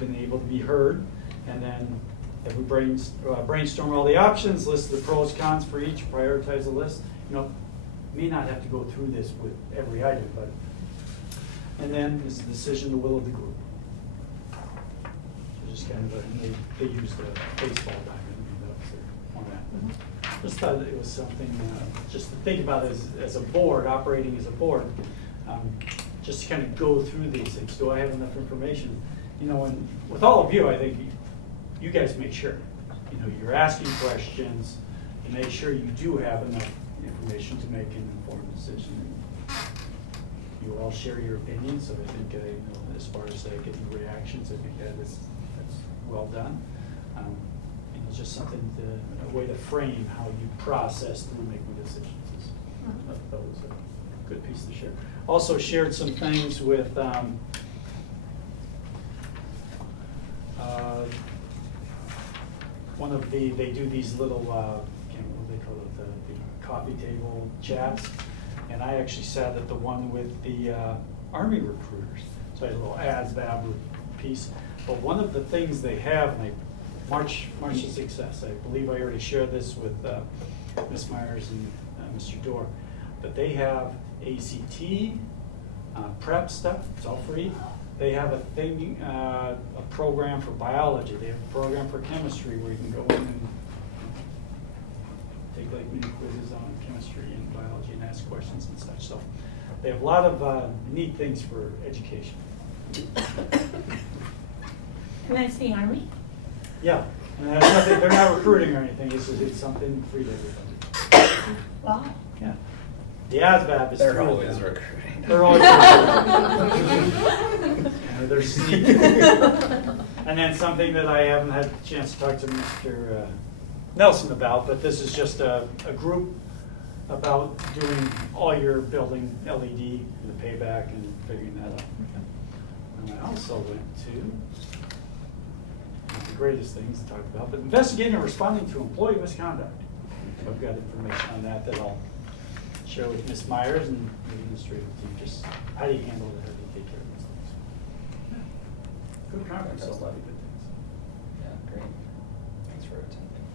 been able to be heard. And then Have we brainstorm all the options, list the pros, cons for each, prioritize the list? You know, may not have to go through this with every item, but, and then is the decision the will of the group? So just kind of, they use the baseball diamond, that was their format. Just thought it was something, just to think about as a board, operating as a board, just to kind of go through these things. Do I have enough information? You know, and with all of you, I think you guys make sure. You know, you're asking questions, to make sure you do have enough information to make an informed decision. You all share your opinions, so I think, you know, as far as getting reactions, I think that's well done. You know, it's just something a way to frame how you process through making decisions. That was a good piece to share. Also shared some things with one of they do these little, what do they call it, the coffee table chats, and I actually sat at the one with the Army recruiters. So I had a little ASVAB piece, but one of the things they have, and March to Success, I believe I already shared this with Ms. Myers and Mr. Dorr, that they have ACT, prep stuff, it's all free. They have a thing, a program for biology. They have a program for chemistry where you can go in and take like mini quizzes on chemistry and biology and ask questions and such. So they have a lot of neat things for education. And that's the Army? Yeah, and that's nothing, they're not recruiting or anything. It's something free to everybody. Wow. Yeah. The ASVAB is They're free. always recruiting. They're always recruiting. They're sneaky. And then something that I haven't had a chance to talk to Mr. Nelson about, but this is just a group about doing all your building LED and the payback and figuring that out. And I also went to not the greatest things to talk about, but investigating and responding to employee misconduct. So I've got information on that I'll share with Ms. Myers and the administrative team. Just how do you handle that? How do you take care of these things? Yeah. Good conference, a lot of good things. Yeah, great. Thanks for attending.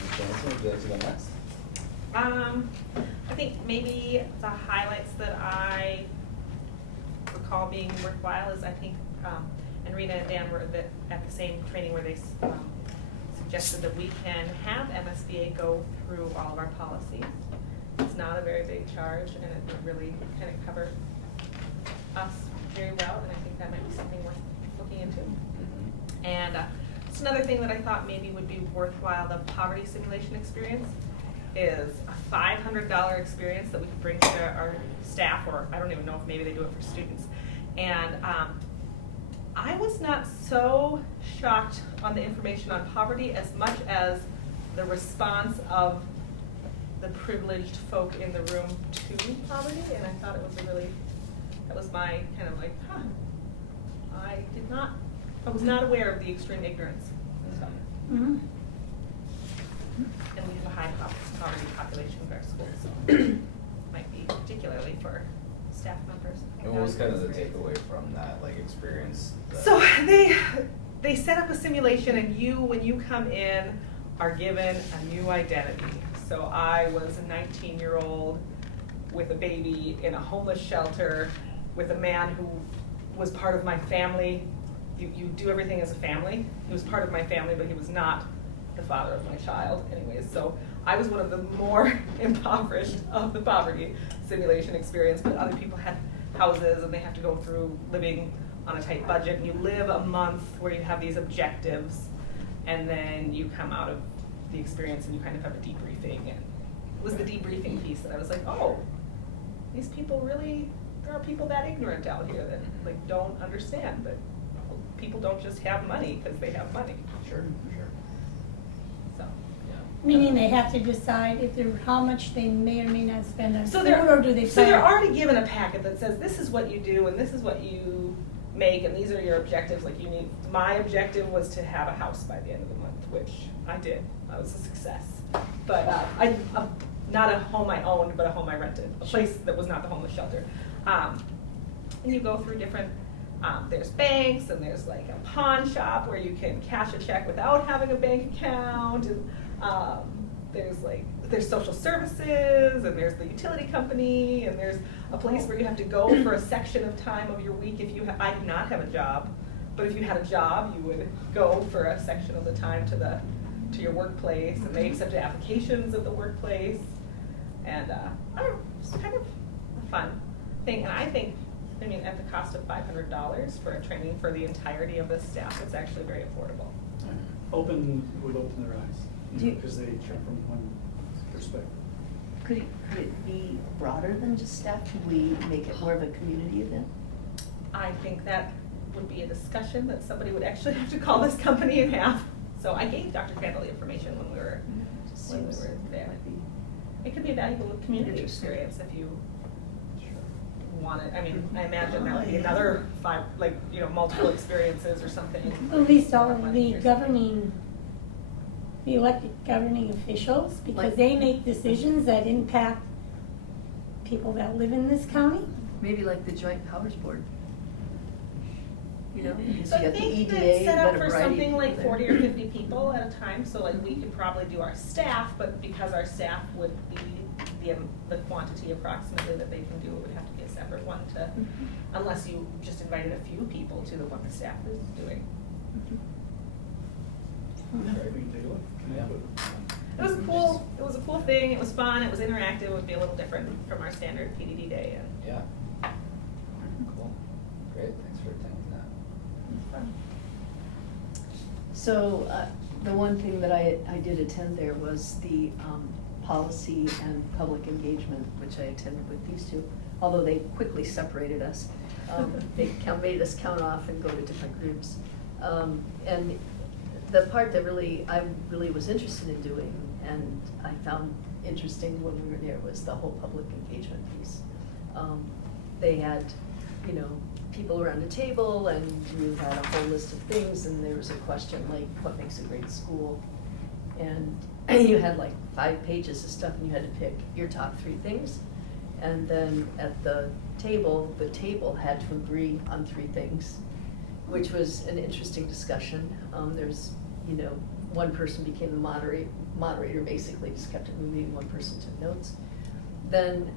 Ms. Johnson, would you like to go next? I think maybe the highlights that I recall being worthwhile is I think, and Rita and Dan were at the same training where they suggested that we can have MSBA go through all of our policies. It's not a very big charge, and it would really kind of cover us very well, and I think that might be something worth looking into. And just another thing that I thought maybe would be worthwhile, the poverty simulation experience is a $500 experience that we could bring to our staff, or I don't even know if maybe they do it for students. And I was not so shocked on the information on poverty as much as the response of the privileged folk in the room to poverty, and I thought it was that was my kind of like, I was not aware of the extreme ignorance and stuff. Mm-hmm. And we have a high poverty population in our schools, so might be particularly for staff members. What was kind of the takeaway from that experience? So they set up a simulation, and when you come in, are given a new identity. So I was a 19-year-old with a baby in a homeless shelter with a man who was part of my family. You do everything as a family. He was part of my family, but he was not the father of my child anyways. So I was one of the more impoverished of the poverty simulation experience, but other people had houses and they have to go through living on a tight budget, and you live a month where you have these objectives, and then you come out of the experience and you kind of have a debriefing. And it was the debriefing piece that I was like, oh, these people really, there are people that ignorant out here that don't understand that people don't just have money because they have money. Sure. So, yeah. Meaning they have to decide how much they may or may not spend on food, or do they? So they're already given a packet that says this is what you do and this is what you make and these are your objectives. Like my objective was to have a house by the end of the month, which I did. I was a success. But not a home I owned, but a home I rented, a place that was not the homeless shelter. And you go through different There's banks, and there's like a pawn shop where you can cash a check without having a bank account, and there's social services, and there's the utility company, and there's a place where you have to go for a section of time of your week if you I do not have a job, but if you had a job, you would go for a section of the time to your workplace, and they accepted applications at the workplace, and I don't know, it's kind of a fun thing. And I think, I mean, at the cost of $500 for a training for the entirety of the staff, it's actually very affordable. Would open their eyes, Do you- because they come from one perspective. Could it be broader than just staff? Could we make it more of a community event? I think that would be a discussion that somebody would actually have to call this company and have. So I gave Dr. Crandall the information when we were there. It could be a valuable community experience if you want it. I mean, I imagine that would be another 5, like, you know, multiple experiences or something. At least all of the elected governing officials, because they make decisions that impact people that live in this county. Maybe like the Joint Powers Board. You know, because So you I got the think EDA, that's you set got up a for variety of something like people 40 there. or 50 people at a time, so like we could probably do our staff, but because our staff would be the quantity approximately that they can do, it would have to be a separate one to, unless you just invited a few people to the one the staff is doing. Right, we can take a look. It was cool. It was a cool thing. It was fun. It was interactive. It would be a little different from our standard PDD day. And Yeah. Cool. Great, thanks for attending that. it was fun. So the one thing that I did attend there was the policy and public engagement, which I attended with these two, although they quickly separated us. They made us count off and go to different groups. And the part that I really was interested in doing, and I found interesting when we were there, was the whole public engagement piece. They had, you know, people around a table, and you had a whole list of things, and there was a question like, what makes a great school? And you had like 5 pages of stuff, and you had to pick your top 3 things. And then at the table had to agree on 3 things, which was an interesting discussion. There's, you know, one person became the moderator basically, just kept it moving, one person took notes. Then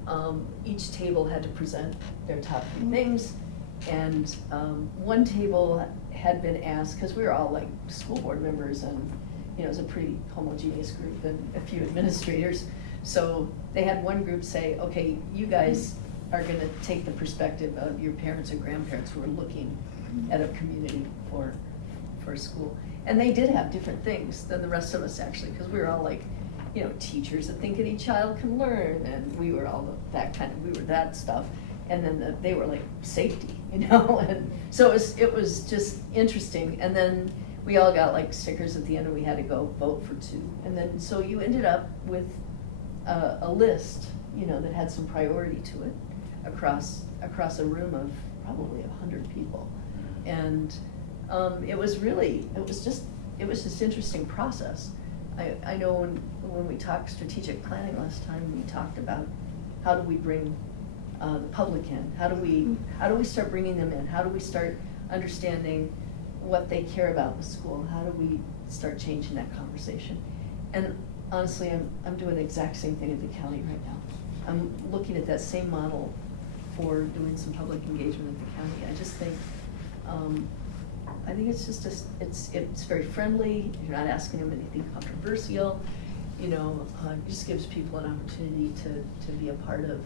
each table had to present their top 3 things, and one table had been asked, because we were all like school board members, and you know, it was a pretty homogeneous group and a few administrators. So they had one group say, okay, you guys are gonna take the perspective of your parents or grandparents who are looking at a community for school. And they did have different things than the rest of us actually, because we were all like, you know, teachers that think any child can learn, and we were all we were that stuff. And then they were like safety, you know, and so it was just interesting. And then we all got like stickers at the end, and we had to go vote for 2. And then, so you ended up with a list, you know, that had some priority to it across a room of probably 100 people. And it was just interesting process. I know when we talked strategic planning last time, we talked about how do we bring the public in? How do we start bringing them in? How do we start understanding what they care about in the school? How do we start changing that conversation? And honestly, I'm doing the exact same thing at the county right now. I'm looking at that same model for doing some public engagement at the county. I just think, it's just it's very friendly. You're not asking them anything controversial. You know, it just gives people an opportunity to be a part of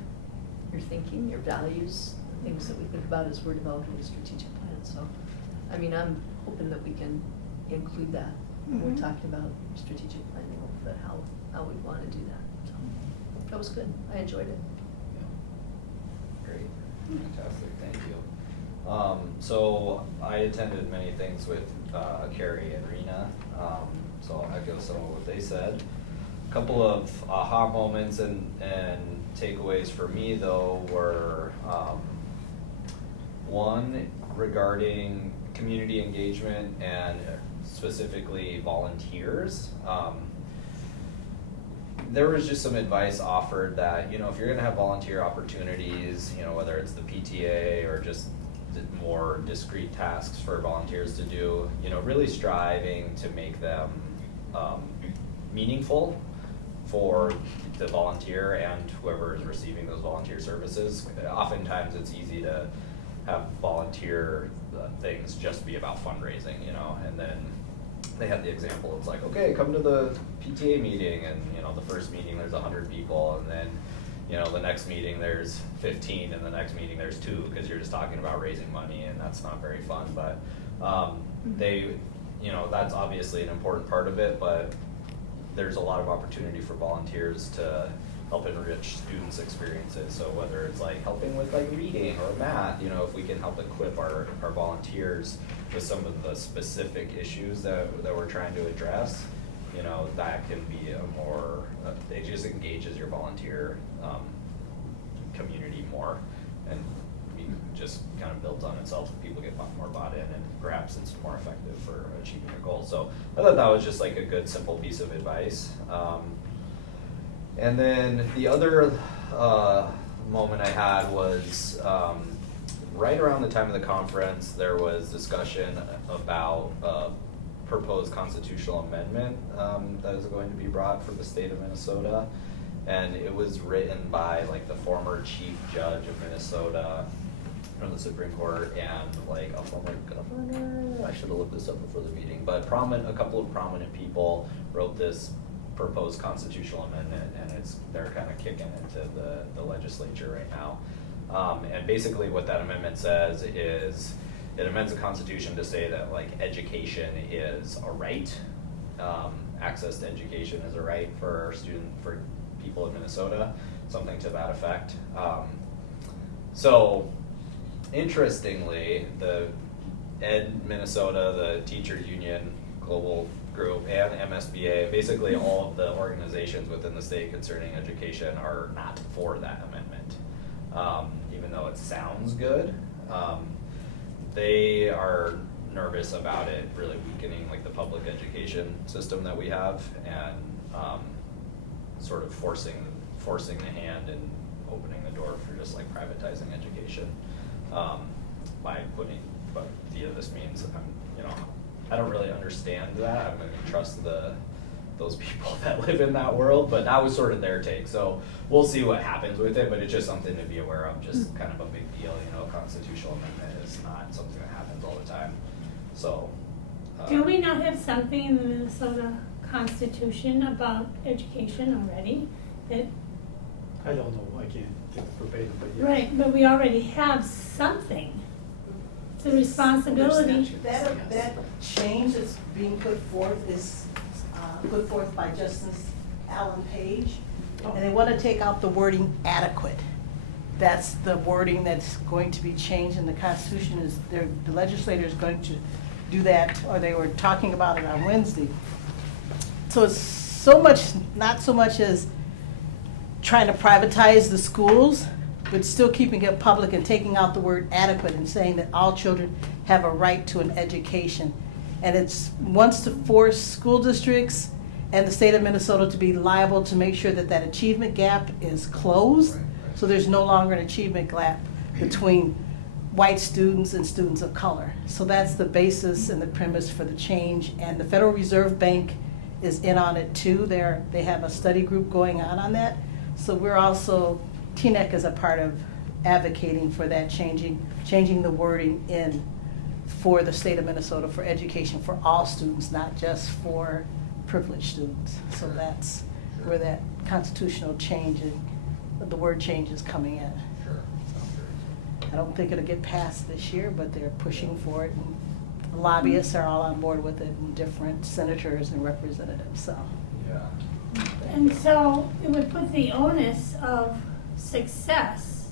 your thinking, your values, the things that we think about as we're developing a strategic plan. So, I mean, I'm hoping that we can include that when we're talking about strategic planning, but how we want to do that. So, that was good. I enjoyed it. Yeah. Great, fantastic, thank you. So I attended many things with Carrie and Rena, so I'll echo some of what they said. A couple of aha moments and takeaways for me though were, one, regarding community engagement and specifically volunteers. There was just some advice offered that, you know, if you're gonna have volunteer opportunities, you know, whether it's the PTA or just more discrete tasks for volunteers to do, you know, really striving to make them meaningful for the volunteer and whoever is receiving those volunteer services. Oftentimes it's easy to have volunteer things just be about fundraising, you know, and then they had the example, it's like, okay, come to the PTA meeting, and you know, the first meeting there's 100 people, and then you know, the next meeting there's 15, and the next meeting there's 2, because you're just talking about raising money, and that's not very fun. But they, you know, that's obviously an important part of it, but there's a lot of opportunity for volunteers to help enrich students' experiences. So whether it's like helping with like reading or math, you know, if we can help equip our volunteers with some of the specific issues that we're trying to address, you know, that can be a more, it just engages your volunteer community more, and just kind of builds on itself. People get more bought in, and perhaps it's more effective for achieving your goals. So I thought that was just like a good, simple piece of advice. And then the other moment I had was right around the time of the conference, there was discussion about proposed constitutional amendment that is going to be brought for the state of Minnesota. And it was written by like the former chief judge of Minnesota from the Supreme Court and like a former governor. I should have looked this up before the meeting, but a couple of prominent people wrote this proposed constitutional amendment, and they're kind of kicking into the legislature right now. And basically what that amendment says is it amends the Constitution to say that like education is a right, access to education is a right for people in Minnesota, something to that effect. So interestingly, the Ed Minnesota, the teachers union, global group, and MSBA, basically all of the organizations within the state concerning education are not for that amendment. Even though it sounds good, they are nervous about it really weakening like the public education system that we have, and sort of forcing the hand and opening the door for just like privatizing education by putting. But this means I don't really understand that. I'm going to trust those people that live in that world, but that was sort of their take. So we'll see what happens with it, but it's just something to be aware of, just kind of a big deal. You know, constitutional amendment is not something that happens all the time. So. Do we not have something in the Minnesota Constitution about education already? That I don't know, I can't get verbatim, but yeah. right, but we already have something. It's a responsibility. That change that's being put forth is put forth by Justice Alan Page, and they want to take out the wording adequate. That's the wording that's going to be changed in the Constitution. Is the legislator is going to do that, or they were talking about it on Wednesday. So it's not so much as trying to privatize the schools, but still keeping it public and taking out the word adequate and saying that all children have a right to an education. And it wants to force school districts and the state of Minnesota to be liable to make sure that that achievement gap is closed. So there's no longer an achievement gap between white students and students of color. So that's the basis and the premise for the change. And the Federal Reserve Bank is in on it too. They have a study group going on that. So we're also, TNEC is a part of advocating for that, changing the wording in for the state of Minnesota for education for all students, not just for privileged students. So that's where that constitutional change, the word change is coming in. Sure. Sounds great. I don't think it'll get passed this year, but they're pushing for it. And the lobbyists are all on board with it, and different senators and representatives, so. Yeah. And so it would put the onus of success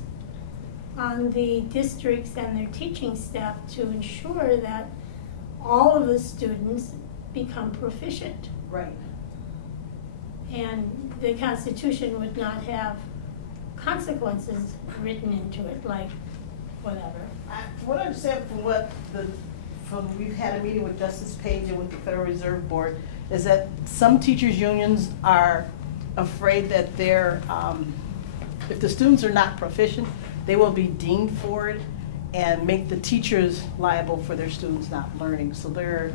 on the districts and their teaching staff to ensure that all of the students become proficient. Right. And the Constitution would not have consequences written into it, like whatever. From what I understand from we've had a meeting with Justice Page and with the Federal Reserve Board, is that some teachers' unions are afraid that if the students are not proficient, they will be deemed for it, and make the teachers liable for their students not learning. So there are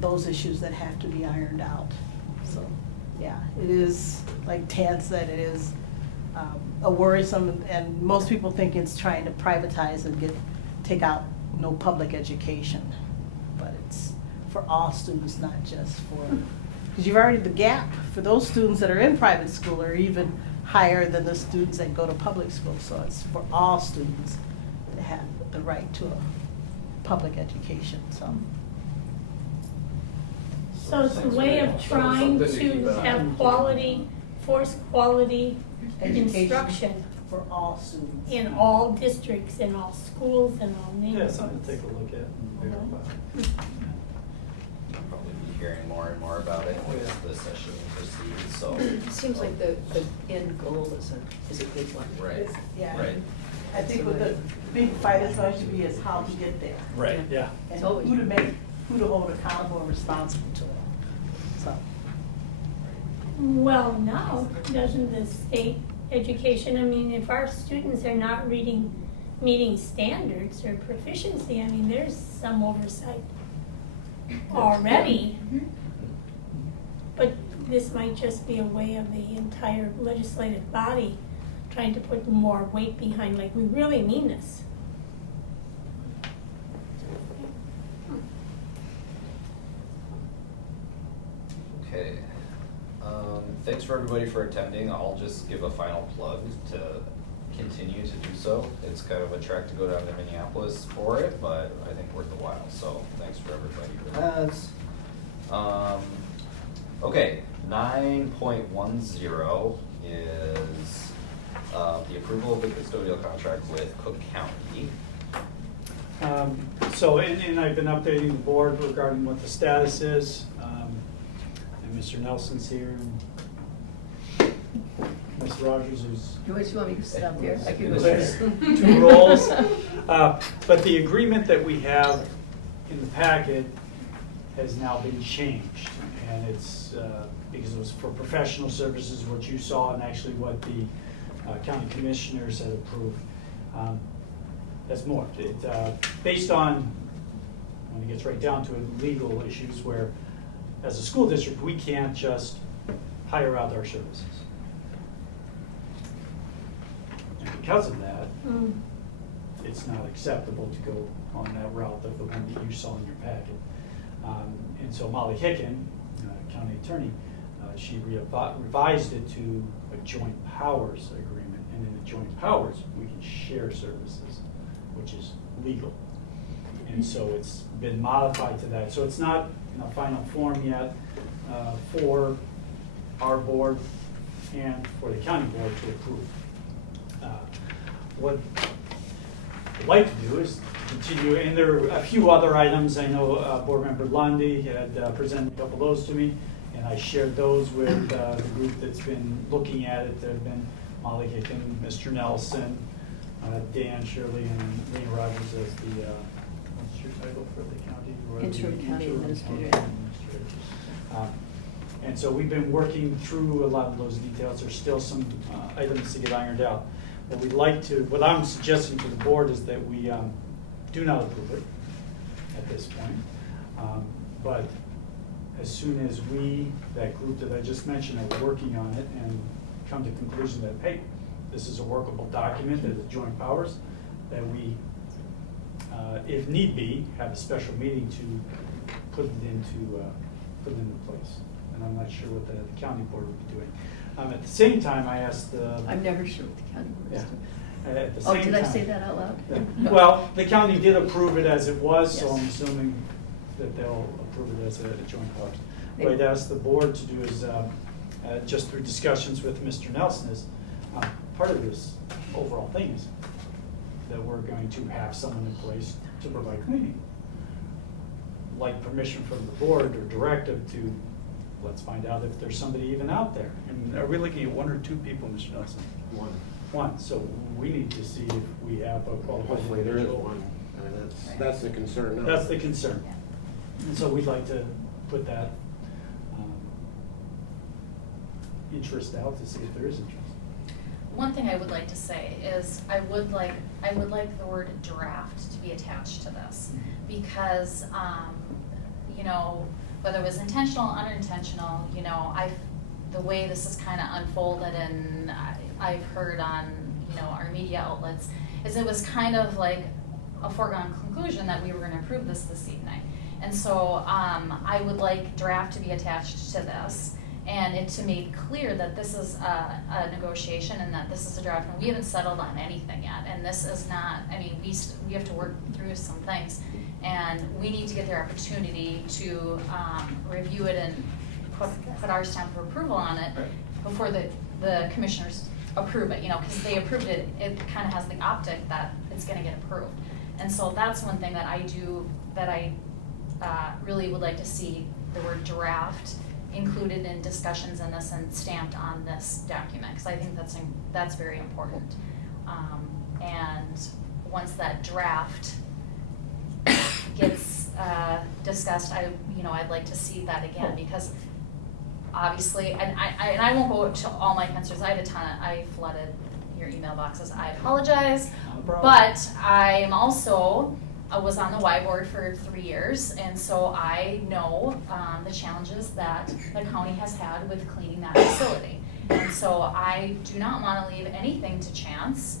those issues that have to be ironed out. So, yeah, it is, like Tan said, it is a worrisome, and most people think it's trying to privatize and take out no public education. But it's for all students, not just for, because you've already, the gap for those students that are in private school are even higher than the students that go to public school. So it's for all students to have the right to a public education, so. So it's a way of trying to have quality, force quality Education instruction for all students. in all districts, in all schools, in all Yeah, neighborhoods. something to take a look at and verify. We'll probably be hearing more and more about it as the session proceeds, so. It seems like the end goal is a good one. Right, Yeah. right, I think what the big fight is going to be is how to get there. right. Yeah. And It's always- who to hold accountable and responsible to it. So, Well, now, doesn't the state education, I mean, if our students are not meeting standards or proficiency, I mean, there's some oversight already. But this might just be a way of the entire legislative body trying to put more weight behind, like, we really mean this. Okay. Thanks for everybody for attending. I'll just give a final plug to continue to do so. It's kind of a trek to go down to Minneapolis for it, but I think worth the while. So thanks for everybody who has. Okay, 9.10 is the approval of the custodial contract with Cook County. So, and I've been updating the board regarding what the status is. And Mr. Nelson's here, and Ms. Rogers is You always want me to stop here? I can go plays there. two roles. But the agreement that we have in the packet has now been changed. And it's, because it was for professional services, what you saw, and actually what the county commissioners had approved. That's more. Based on, when it gets right down to it, legal issues where, as a school district, we can't just hire out our services. And because of that, it's not acceptable to go on that route of the one that you saw in your packet. And so Molly Hicken, county attorney, she revised it to a joint powers agreement. And in the joint powers, we can share services, which is legal. And so it's been modified to that. So it's not in a final form yet for our board and for the county board to approve. What I'd like to do is continue, and there are a few other items. I know Board Member Lundy had presented a couple of those to me, and I shared those with the group that's been looking at it. There have been Molly Hicken, Mr. Nelson, Dan Shirley, and Lena Rogers as the, what's your title for the county? Interim county administrator. And so we've been working through a lot of those details. There's still some items to get ironed out. What we'd like to, what I'm suggesting to the board is that we do not approve it at this point. But as soon as we, that group that I just mentioned, are working on it and come to the conclusion that, hey, this is a workable document, that is joint powers, that we, if need be, have a special meeting to put it into place. And I'm not sure what the county board would be doing. At the same time, I asked the. I'm never sure what the county board is doing. At the Oh, same did I time- say that out loud? Well, the county did approve it as it was, so Yes. I'm assuming that they'll approve it as a joint powers. What I'd ask the board to do is, just through discussions with Mr. Nelson, is part of this overall thing is that we're going to have someone in place to provide cleaning. Like permission from the board or directive to, let's find out if there's somebody even out there. And are we looking at one or two people, Mr. Nelson? One, so we need to see if we have a qualified Hopefully there is individual. one. I mean, that's the concern now. That's the concern. And so we'd like to put that interest out to see if there is interest. one thing I would like to say is I would like the word draft to be attached to this, because, you know, whether it was intentional or unintentional, you know, the way this is kind of unfolded and I've heard on, you know, our media outlets, is it was kind of like a foregone conclusion that we were going to approve this evening. And so I would like draft to be attached to this, and it to make clear that this is a negotiation and that this is a draft, and we haven't settled on anything yet. And this is not, I mean, we have to work through some things, and we need to get their opportunity to review it and put our stamp of approval on it before the commissioners approve it, you know, because they approved it, it kind of has the optic that it's going to get approved. And so that's one thing that I really would like to see the word draft included in discussions in this and stamped on this document, because I think that's very important. And once that draft gets discussed, I'd like to see that again, because obviously, and I won't go to all my concerns. I flooded your email boxes. I apologize, but I'm also was on the Y board for 3 years, and so I know the challenges that the county has had with cleaning that facility. And so I do not want to leave anything to chance,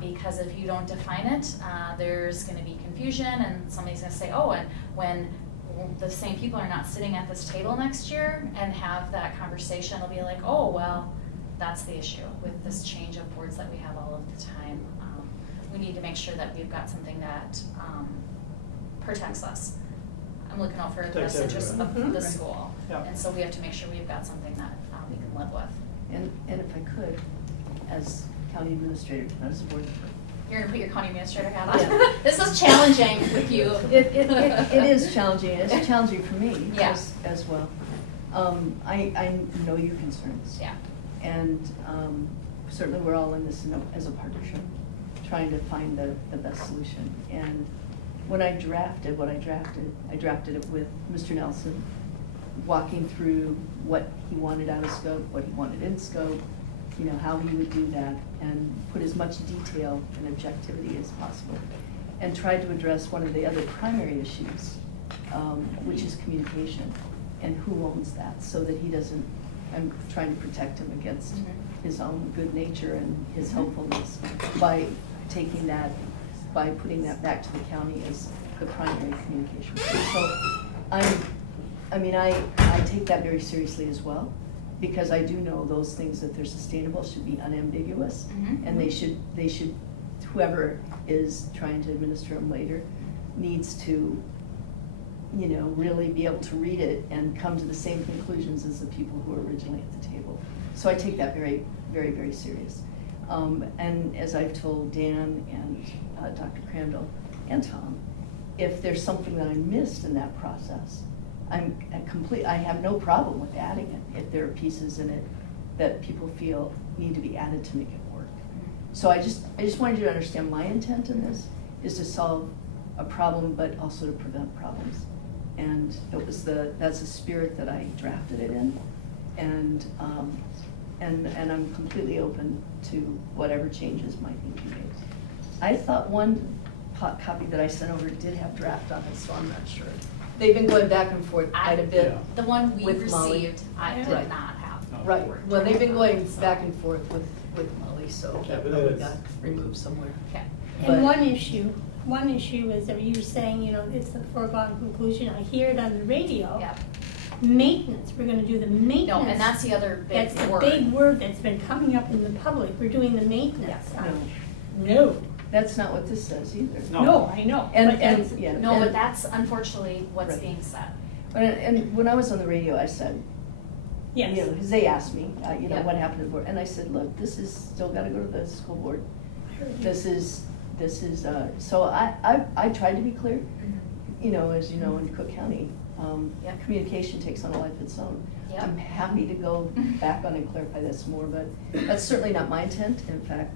because if you don't define it, there's going to be confusion, and somebody's going to say, oh, and when the same people are not sitting at this table next year and have that conversation, it'll be like, oh, well, that's the issue with this change of boards that we have all of the time. We need to make sure that we've got something that protects us. I'm looking out for the best interest of the school. Yeah. And so we have to make sure we've got something that we can live with. And if I could, as county administrator, not as a board member. You're gonna put your county administrator hat on? This is challenging with you. It is challenging. It's challenging for me Yeah. as well. I know your concerns. Yeah. And certainly we're all in this as a partnership, trying to find the best solution. And when I drafted what I drafted it with Mr. Nelson, walking through what he wanted out of scope, what he wanted in scope, you know, how he would do that, and put as much detail and objectivity as possible. And tried to address one of the other primary issues, which is communication, and who owns that, so that he doesn't, I'm trying to protect him against his own good nature and his helpfulness by taking that, by putting that back to the county as the primary communication. So I take that very seriously as well, because I do know those things, that they're sustainable, should be unambiguous, and they should, whoever is trying to administer them later needs to, you know, really be able to read it and come to the same conclusions as the people who were originally at the table. So I take that very, very, very serious. And as I've told Dan and Dr. Crandall and Tom, if there's something that I missed in that process, I have no problem with adding it if there are pieces in it that people feel need to be added to make it work. So I just wanted you to understand my intent in this is to solve a problem, but also to prevent problems. And that's the spirit that I drafted it in, and I'm completely open to whatever changes might need to be made. I thought one copy that I sent over did have draft on it, so I'm not sure. They've been going back and forth quite a bit. The one we with Molly. received, I did Right. not have. Right, well, they've been going back and forth with Molly, so Yeah, that but probably it's- got removed somewhere. Okay. But- And one issue is that you were saying, you know, it's a foregone conclusion. I hear it on the radio. Yep. Maintenance, we're gonna do the maintenance. No, and that's the other big That's word. the big word that's been coming up in the public. We're doing the maintenance. No. No. That's not what this says either. No, I know. And, but that's- yeah. No, and- but that's unfortunately what's Right. being said. And when I was on the radio, I said, Yes. you know, because they asked me, you know, Yeah. what happened to the board, and I said, look, this is still gotta go to the school board. This is, so I tried to be clear, you know, as you know, in Cook County, Yep. communication takes on a life of its own. Yep. I'm happy to go back on and clarify this more, but that's certainly not my intent. In fact,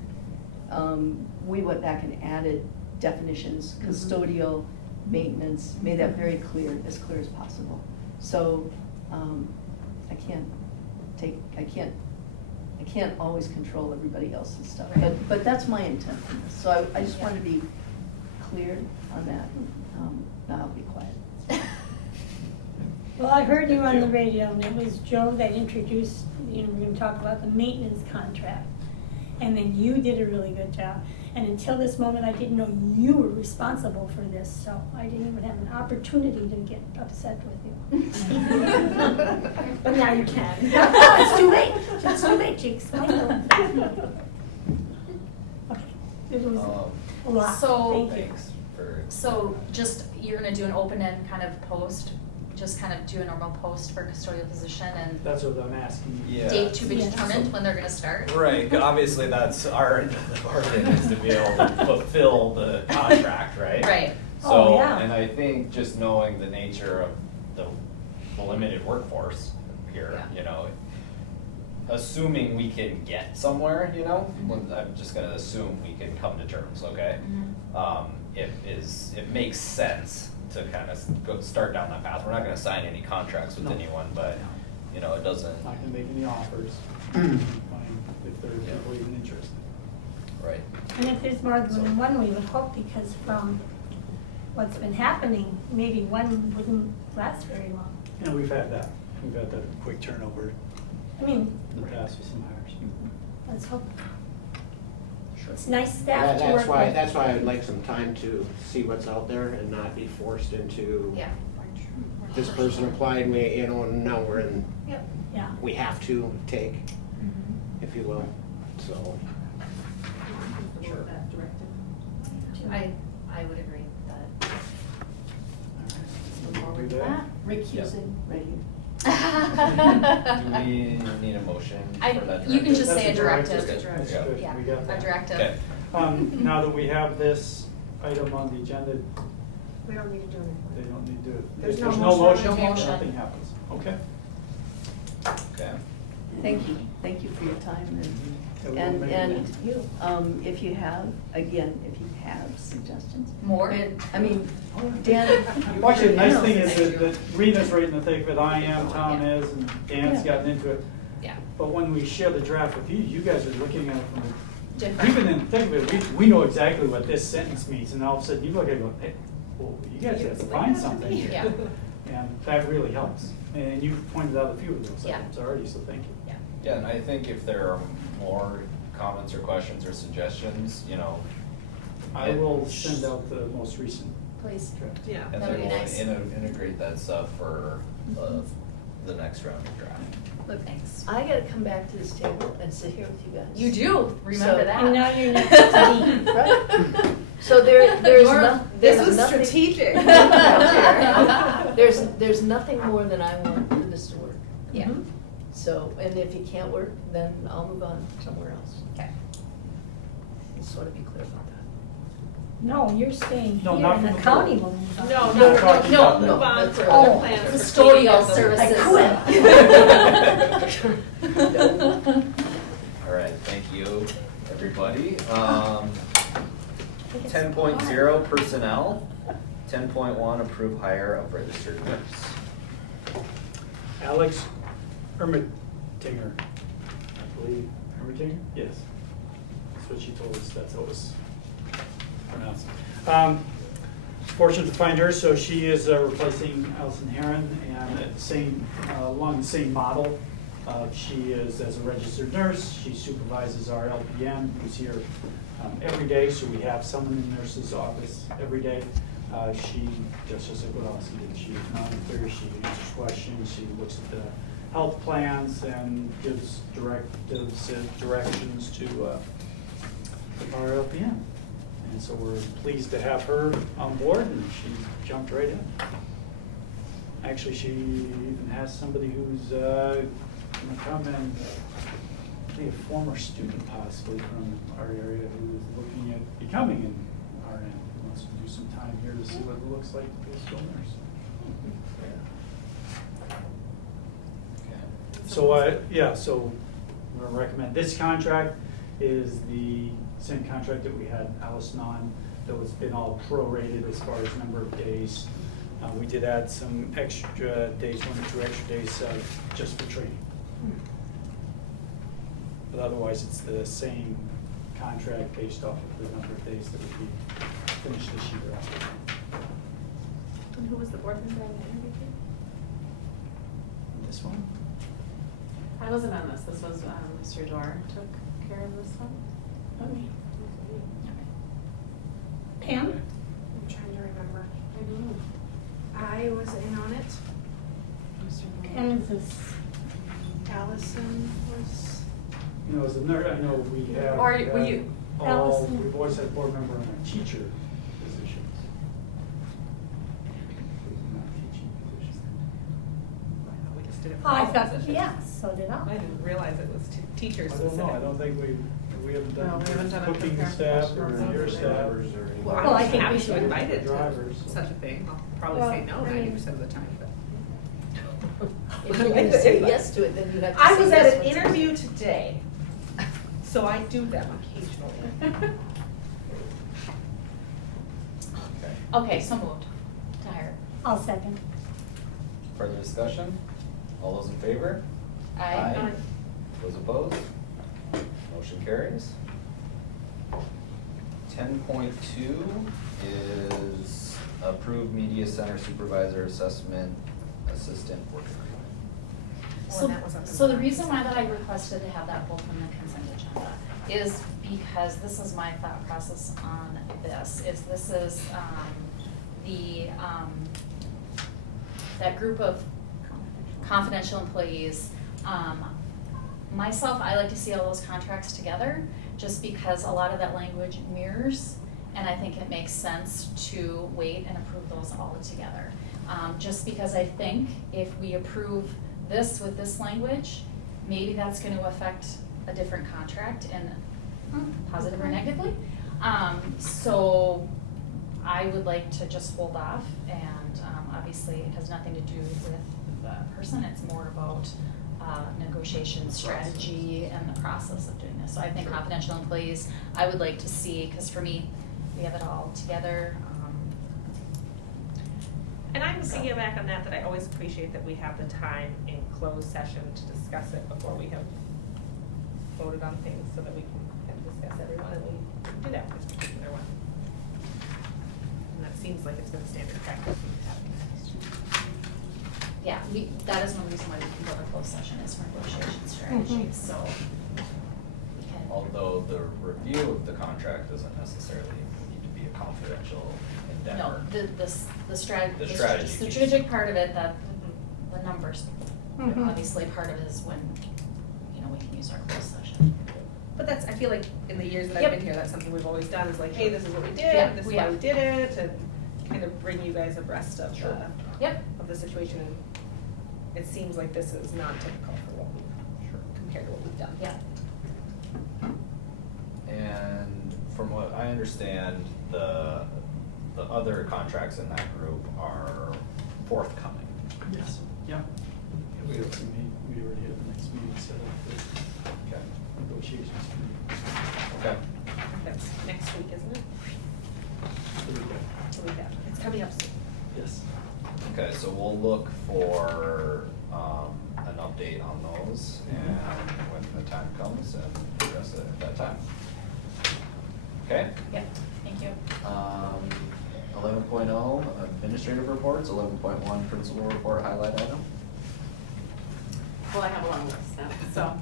we went back and added definitions, custodial, maintenance, made that very clear as can't always control everybody else's stuff. Right. But that's my intent in this, so I just want to be clear on that. Now I'll be quiet. Well, I heard you Thank on the you. radio, and it was Joe that introduced, we're gonna talk about the maintenance contract. And then you did a really good job. And until this moment, I didn't know you were responsible for this, so I didn't even have an opportunity to get upset with you. But now you can. It's too late. It's too late, Cheeks. I know. Okay. It was a lot. So- Thank you. Thanks for. So just, you're gonna do an open-end kind of post, just kind of do a normal post for custodial position and That's what I'm asking. Yeah. date to be Yeah. determined when they're gonna start? Right, obviously that's our end of the bargain is to be able to fulfill the contract, right? Right. Oh, So, yeah. and I think just knowing the nature of the limited workforce here, Yeah. you know, assuming we can get somewhere, you know, I'm just gonna assume we can come to terms, okay? Mhm. It makes sense to kind of start down that path. We're not gonna sign any contracts with No. anyone, but, you know, it doesn't, Not gonna make any offers. Fine, if there are Yeah. people even interested. right. And if there's more than one, we would hope, because from what's been happening, maybe one wouldn't last very long. And we've had that. We've had that quick turnover I mean, in the past with some hires. let's hope. Sure. It's nice staff to work with. That's why I'd like some time to see what's out there and not be forced into, Yeah. this person applied, and we, you know, and now we're in, Yep. Yeah. we have to take, Mhm. if you will, so. Sure. I would agree that. All right. Do that? Recusing, right here. Do we need a motion I- for that? you can just That's say a directive. That's Yeah. good. Yeah, We got a that. directive. Okay. Now that we have this item on the agenda, We don't need to do they anything. don't need to, if There's there's no no motion motion, on the table. nothing happens. Okay. Okay. Thank you for your time Yeah, we and, will and, make it and if you have suggestions. More? And, I mean, Dan. Well, actually, the nice you know, thing is that Rena's right in the thick of it, I am, Tom is, and Dan's Yeah. gotten into it. Yeah. But when we share the draft with you guys are looking at it from a, Different. even in the thick of it, we know exactly what this sentence means, and all of a sudden you look at it and go, hey, well, you guys have to find something here. Yeah. And that really helps. And you pointed out a few of those Yeah. items already, so thank you. Yeah. Yeah, and I think if there are more comments or questions or suggestions, you know. I will send out the most recent. Please. Yeah. And That would then be we'll nice. integrate that stuff for the next round of draft. Look, thanks. I gotta come back to this table and sit here with you guys. You do, remember So- that. And now you're next to me. Right? So there's You're- nothing. This was strategic. There's nothing more than I want for this to work. Yeah. So, and if it can't work, then I'll move on somewhere else. Okay. Just wanna be clear about that. No, you're staying No, here, not and the from the county board. will move on. No, No, no, no, move on for Oh, other plans. for Custodial taking services. All right, thank you, everybody. 10.0 personnel, 10.1 approve hire of registered nurse. Alex Ermitinger, I believe. Ermitinger? Yes. That's what she told us, that's how it was pronounced. Fortunate to find her, so she is replacing Allison Heron, and at the same, along the same model. She is, as a registered nurse, she supervises our LPN, who's here every day, so we have someone in the nurse's office every day. She, just like what else she did, she monitors, she answers questions, she looks at the health plans and gives directives and directions to our LPN. And so we're pleased to have her on board, and she jumped right in. Actually, she even has somebody who's gonna come and be a former student possibly from our area who is looking at becoming an RN, who wants to do some time here to see what it looks like to be a skilled nurse. So, yeah, so I'm gonna recommend, this contract is the same contract that we had Allison on, though it's been all prorated as far as number of days. We did add some extra days, 1 or 2 extra days just for training. but otherwise it's the same contract based off of the number of days that would be finished this year. And who was the board member on the interview team? This one? I wasn't on this. This was, Mr. Dorr took care of this one. Okay. Pam? I'm trying to remember. I was in on it. Pam is this. Allison was. No, as a nurse, I know we have. Or were you- Allison. We've always had a board member on our teacher positions. Not teaching positions. We just did it for Oh, I all thought, positions. yeah, so did I I. didn't realize it was teachers I don't specific. know, I don't think we haven't No, we haven't done done it for cooking staff or paraprofessionals. your staff. Well, Well, I I'm think happy we to should. invite it to Drivers. such a thing. I'll probably Well, say no I mean- 90% of the time, but. If you're gonna say yes to it, then you have to I say was yes at an once. interview today, so I do them occasionally. Okay. Okay, so moved to hire. I'll second. Further discussion? All those in favor? Aye. Those opposed? Motion carries. 10.2 is approved media center supervisor assessment assistant work agreement. Well, So, and that was up in so the the- reason why that I requested to have that pulled from the consent agenda is because this is my thought process on this, this is, that group of confidential employees. Myself, I like to see all those contracts together, just because a lot of that language mirrors, and I think it makes sense to wait and approve those all together. Just because I think if we approve this with this language, maybe that's gonna affect a different contract and positive or negatively. So I would like to just hold off, and obviously it has nothing to do with the person, it's more about negotiation strategy and the process of doing this. So I think confidential employees, I would like to see, because for me, we have it all together. And I'm thinking back on that I always appreciate that we have the time in closed session to discuss it before we have voted on things, so that we can kind of discuss everyone, and we do that with this particular one. And that seems like it's been standard practice. Yeah, that is one reason why we can go to closed session, is for negotiation strategies, so we can. Although the review of the contract doesn't necessarily need to be a confidential No, endeavor. the strategy. The strategy The piece. strategic part of it, the numbers, Mhm. obviously part of it is when, we can use our closed session. But that's, I feel like in the years that I've Yep. been here, that's something we've always done, is like, hey, this is what we Yeah, did, this is we why have. we did it, and kind of bring you guys abreast of Sure. Yep. the situation. And it seems like this is non-typical for what we, compared to what we've done. Yeah. And from what I understand, the other contracts in that group are forthcoming. Yes. Yeah. We already have the next meeting set up for Okay. negotiations committee. Okay. That's next week, isn't it? So we got- So we have, it's coming up soon. Yes. Okay, so we'll look for an update on those, and when the time comes, and address it at that time. Okay? Yep, thank you. 11.0 administrative reports, 11.1 principal report highlight item. Well, I have a long list now. So,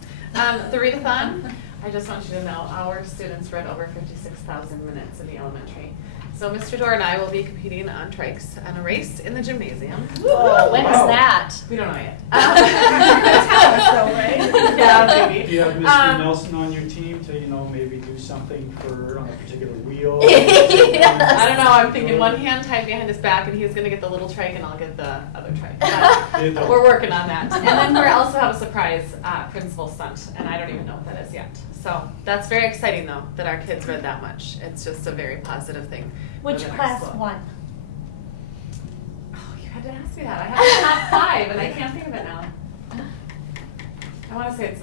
the readathon, I just want you to know, our students read over 56,000 minutes in the elementary. So Mr. Dorr and I will be competing on trikes on a race in the gymnasium. Oh, when is that? We don't know yet. Tell us though, right? Yeah, maybe. Do you have Mr. Nelson on your team to, maybe do something on a particular wheel? I don't know, I'm thinking one hand tied behind his back and he's gonna get the little trike and I'll get the other trike. But we're working on that. And then we also have a surprise principal stunt, and I don't even know what that is yet. So that's very exciting though, that our kids read that much. It's just a very positive thing. Which within our class school. won? Oh, you had to ask me that. I have a top 5 and I can't think of it now. I want to say it's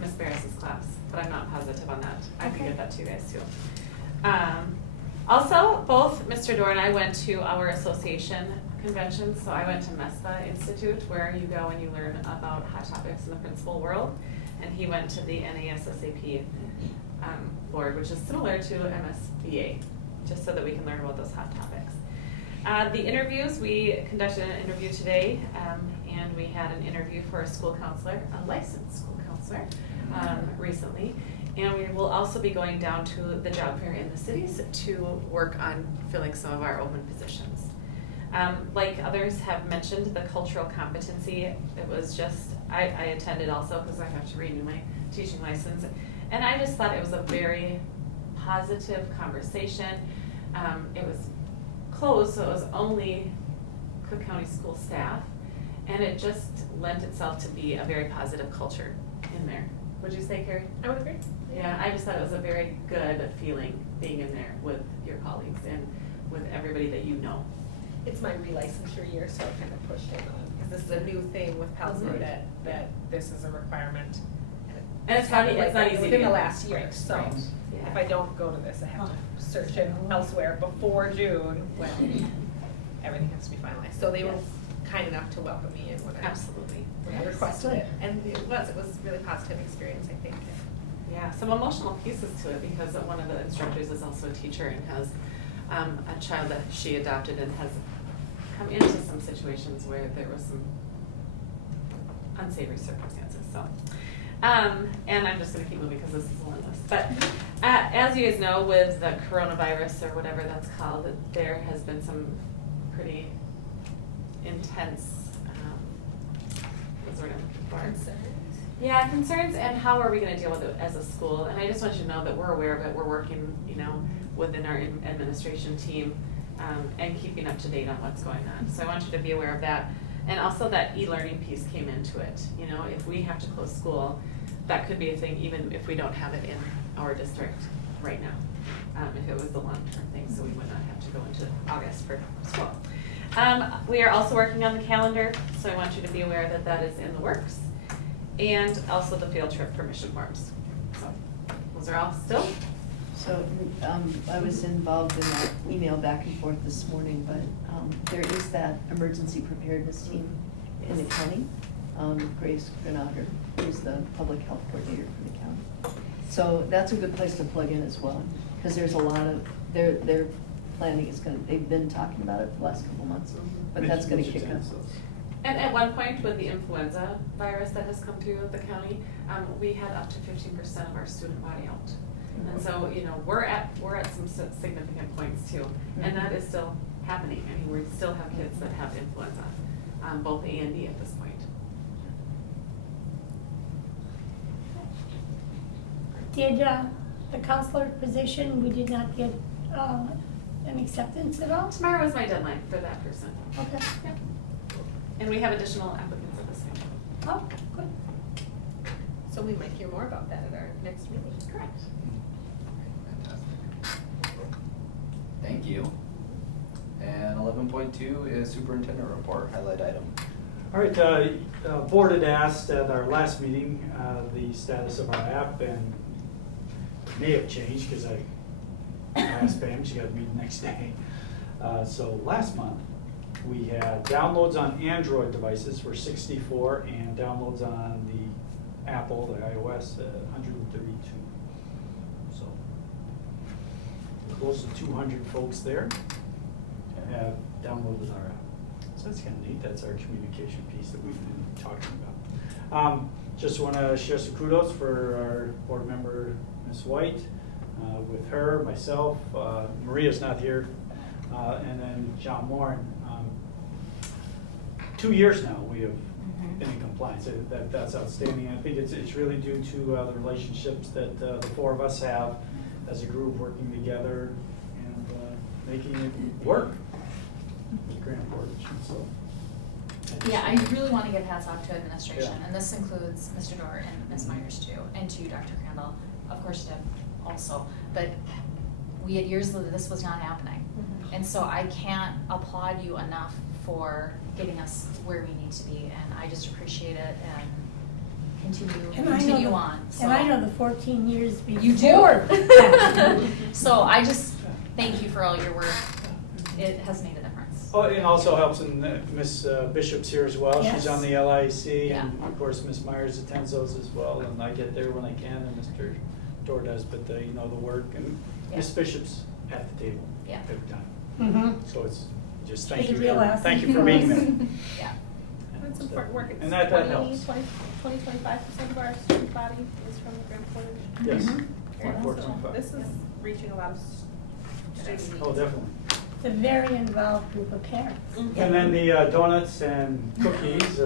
Miss Barris's class, but I'm not positive on that. I can get that to you guys too. Also, both Mr. Dorr and I went to our association conventions. So I went to MESPA Institute, where you go and you learn about hot topics in the principal world. and he went to the NASSAP board, which is similar to MSBA, just so that we can learn about those hot topics. The interviews, we conducted an interview today, and we had an interview for a school counselor, a licensed school counselor, recently. And we will also be going down to the job fair in the cities to work on filling some of our open positions. Like others have mentioned, the cultural competency, it was just, I attended also because I have to renew my teaching license. And I just thought it was a very positive conversation. It was closed, so it was only Cook County school staff. And it just lent itself to be a very positive culture in there. Would you say, Carrie? I would agree. Yeah, I just thought it was a very good feeling being in there with your colleagues and with everybody that you know. It's my relicensure year, so I kind of pushed it on, because this is a new thing with Pellsbury Right. that this is a requirement. And it's not easy within to the get. last year, Right, so right. Yeah. if I don't go to this, I have to search it elsewhere before June when everything has to be finalized. So they were kind enough to welcome me in when Absolutely. I requested it, and it was a really positive experience, I think. Yeah, some emotional pieces to it because one of the instructors is also a teacher and has a child that she adopted and has come into some situations where there was some unsavory circumstances. So, and I'm just going to keep moving because this is a long list. But as you guys know, with the coronavirus or whatever that's called, there has been some pretty intense. What's the word I'm looking for? Concerns? Yeah, concerns, and how are we going to deal with it as a school? And I just want you to know that we're aware of it. We're working, within our administration team and keeping up to date on what's going on. So I want you to be aware of that. And also that e-learning piece came into it. If we have to close school, that could be a thing even if we don't have it in our district right now, if it was the long-term thing, so we would not have to go into August for school. We are also working on the calendar, so I want you to be aware that that is in the works. And also the field trip permission forms. So those are all still. So I was involved in that email back and forth this morning, but there is that emergency preparedness team in the county. Grace Granager, who's the public health coordinator for the county. So that's a good place to plug in as well, because there's a lot of, their planning is they've been talking about it for the last couple months, but that's gonna kick up. And at one point with the influenza virus that has come through the county, we had up to 15% of our student body out. And so, we're at some significant points too. And that is still happening. I mean, we still have kids that have influenza, both A and B at this point. Did the counselor position, we did not get an acceptance at all? Tomorrow is my deadline for that person. Okay. Yep. And we have additional applicants at this time. Oh, good. So we might hear more about that at our next meeting. Correct. Thank you. And 11.2 is superintendent report, highlight item. All right, board had asked at our last meeting the status of our app, and it may have changed because I asked Pam, she got to meet the next day. So last month, we had downloads on Android devices were 64 and downloads on the Apple, the iOS, 132. So close to 200 folks there have downloaded our app. So that's kind of neat. That's our communication piece that we've been talking about. Just want to share some kudos for our board member, Ms. White. With her, myself, Maria's not here, and then John Warren. 2 years now we have been in compliance. That's outstanding. I think it's really due to the relationships that the four of us have as a group working together and making it work. Grand Portage, so. Yeah, I really want to give hats off to administration, Yeah. and this includes Mr. Dorr and Ms. Myers too, and to Dr. Crandall, of course Deb also. But we had years that this was not happening. And so I can't applaud you enough for getting us where we need to be, and I just appreciate it and continue on. And I know the 14 years before. You do. So I just thank you for all your work. It has made a difference. Oh, and also helps in Miss Bishop's here as well. She's Yes. on the LIC, Yeah. and of course Miss Myers attends those as well. And I get there when I can, and Mr. Dorr does. But you know the work, and Miss Yeah. Bishop's at the table Yeah. every time. Mm-hmm. So it's just She's thank a you. real asset. Thank you for being there. Yeah. That's important work. It's And that helps. 25% of our student body is from the Grand Portage. Yes. Mhm. area. 24-25. This is reaching a lot of student needs. Oh, definitely. It's a very involved group of parents. Mhm. And then the donuts and cookies.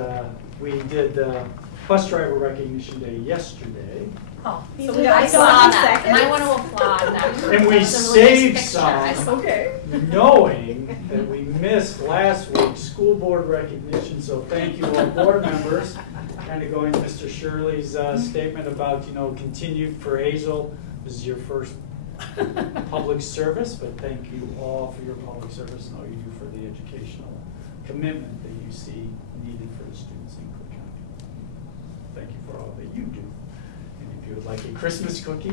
We did bus driver recognition day yesterday. Oh, So these we are got I like saw some that, and I seconds. want to applaud that. And we That's a really nice saved picture. I some. saw- Okay. Knowing that we missed last week's school board recognition, so thank you all board members. Kind of going to Mr. Shirley's statement about, you know, continued for Hazel. This is your first public service, but thank you all for your public service and all you do for the educational commitment that you see needed for the students in Cook County. Thank you for all that you do. And if you would like a Christmas cookie.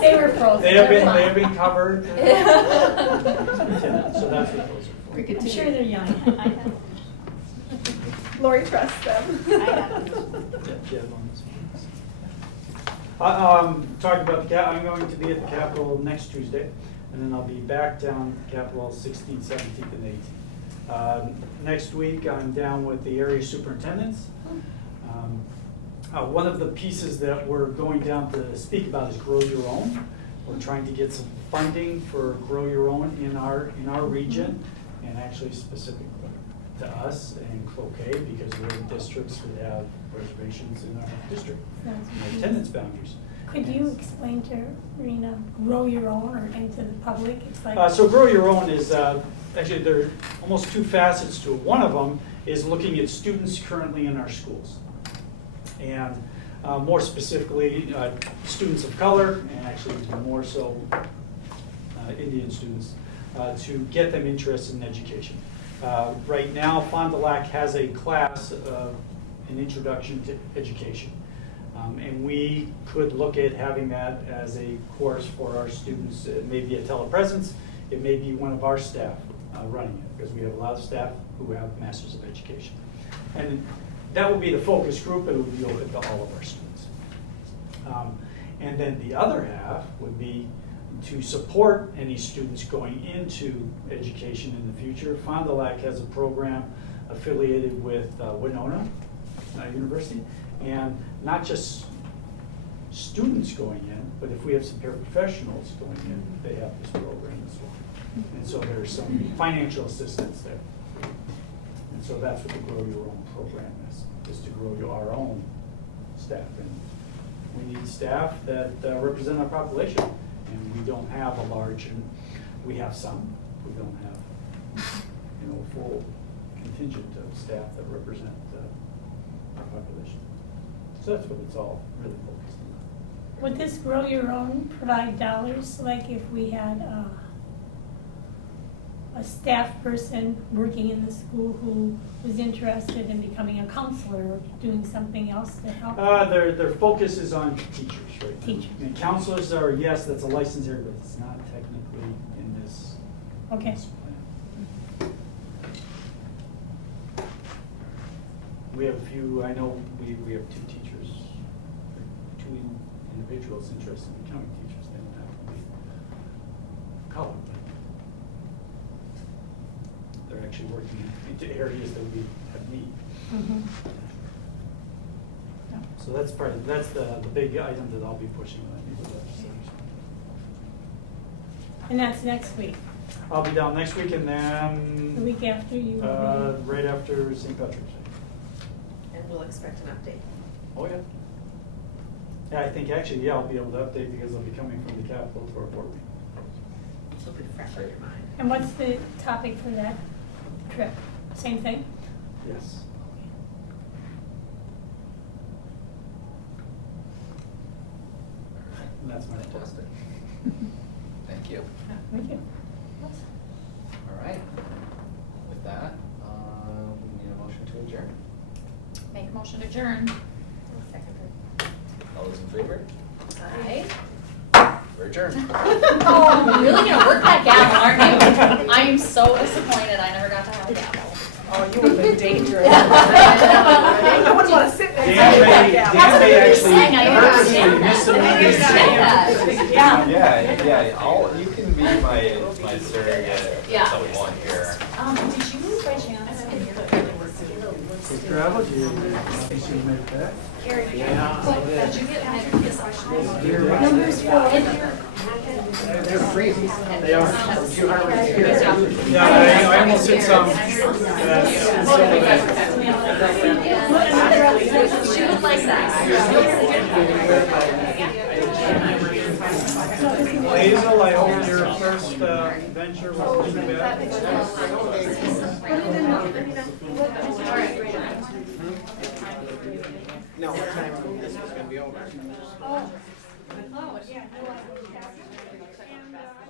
They were frozen. They have They're been fine. covered. So that's what those are for. I'm sure they're young. Lori trusts them. Yeah, she had one this morning. Talking about the I'm going to be at the Capitol next Tuesday, and then I'll be back down at the Capitol 16th, 17th, and 18th. Next week, I'm down with the area superintendents. One of the pieces that we're going down to speak about is Grow Your Own. We're trying to get some funding for Grow Your Own in our region, and actually specific to us and Cloquet, because we're in districts that have reservations in our district, Sounds our good. attendance boundaries. Could you explain to Rena, grow your own or into the public? It's like. So Grow Your Own is, actually there are almost two facets to it. One of them is looking at students currently in our schools. And more specifically, students of color, and actually more so Indian students, to get them interested in education. Right now, Fond du Lac has a class of an introduction to education. And we could look at having that as a course for our students. It may be a telepresence, it may be one of our staff running it, because we have a lot of staff who have Masters of Education. And that would be the focus group, and it would be open to all of our students. And then the other half would be to support any students going into education in the future. Fond du Lac has a program affiliated with Winona University, and not just students going in, but if we have some paraprofessionals going in, they have this program as well. And so there's some financial assistance there. And so that's what the Grow Your Own program is to grow our own staff. And we need staff that represent our population. And we don't have a large, and we have some, we don't have, you know, a full contingent of staff that represent our population. So that's what it's all really focused on. Would this grow your own provide dollars, like if we had a staff person working in the school who was interested in becoming a counselor or doing something else to help? Their focus is on teachers right now. Teachers. And counselors are, yes, that's a licensed area, but it's not technically in this, Okay. this plan. We have a few, I know we have two teachers, two individuals interested in becoming teachers. They don't have to be color, but they're actually working into areas that we have need. Mhm. Yeah, so that's that's the big item that I'll be pushing when I meet with legislators. And that's next week, I'll be down next week and the then, week after you will be. right after St. Patrick's Day. And we'll expect an update. Oh, yeah. Yeah, I think actually, yeah, I'll be able to update because I'll be coming from the Capitol to our board meeting. So it'll be fresh on your mind. And what's the topic for that trip? Same thing? Yes. And that's my report. Fantastic. Thank you. Thank you. All right. With that, we need a motion to adjourn. Make a motion to adjourn. All those in favor? Aye. We're adjourned. Oh, you're really gonna work that gavel, aren't you? I am so disappointed I never got to have a gavel. Oh, you would have been dangerous. I I wouldn't want to sit next to Dan you. may actually saying, I purposely understand miss that. some of I these. understand that. Yeah. You can be my surrogate Yeah. someone here. Did you by chance? Travel, you should make that. Did you get my Numbers 4. They're crazy. They are. Too hard to hear. Yeah, I almost hit some. She would like that. Hazel, I hope your first venture was too bad. No, what time this is gonna be over? Oh, yeah, no, I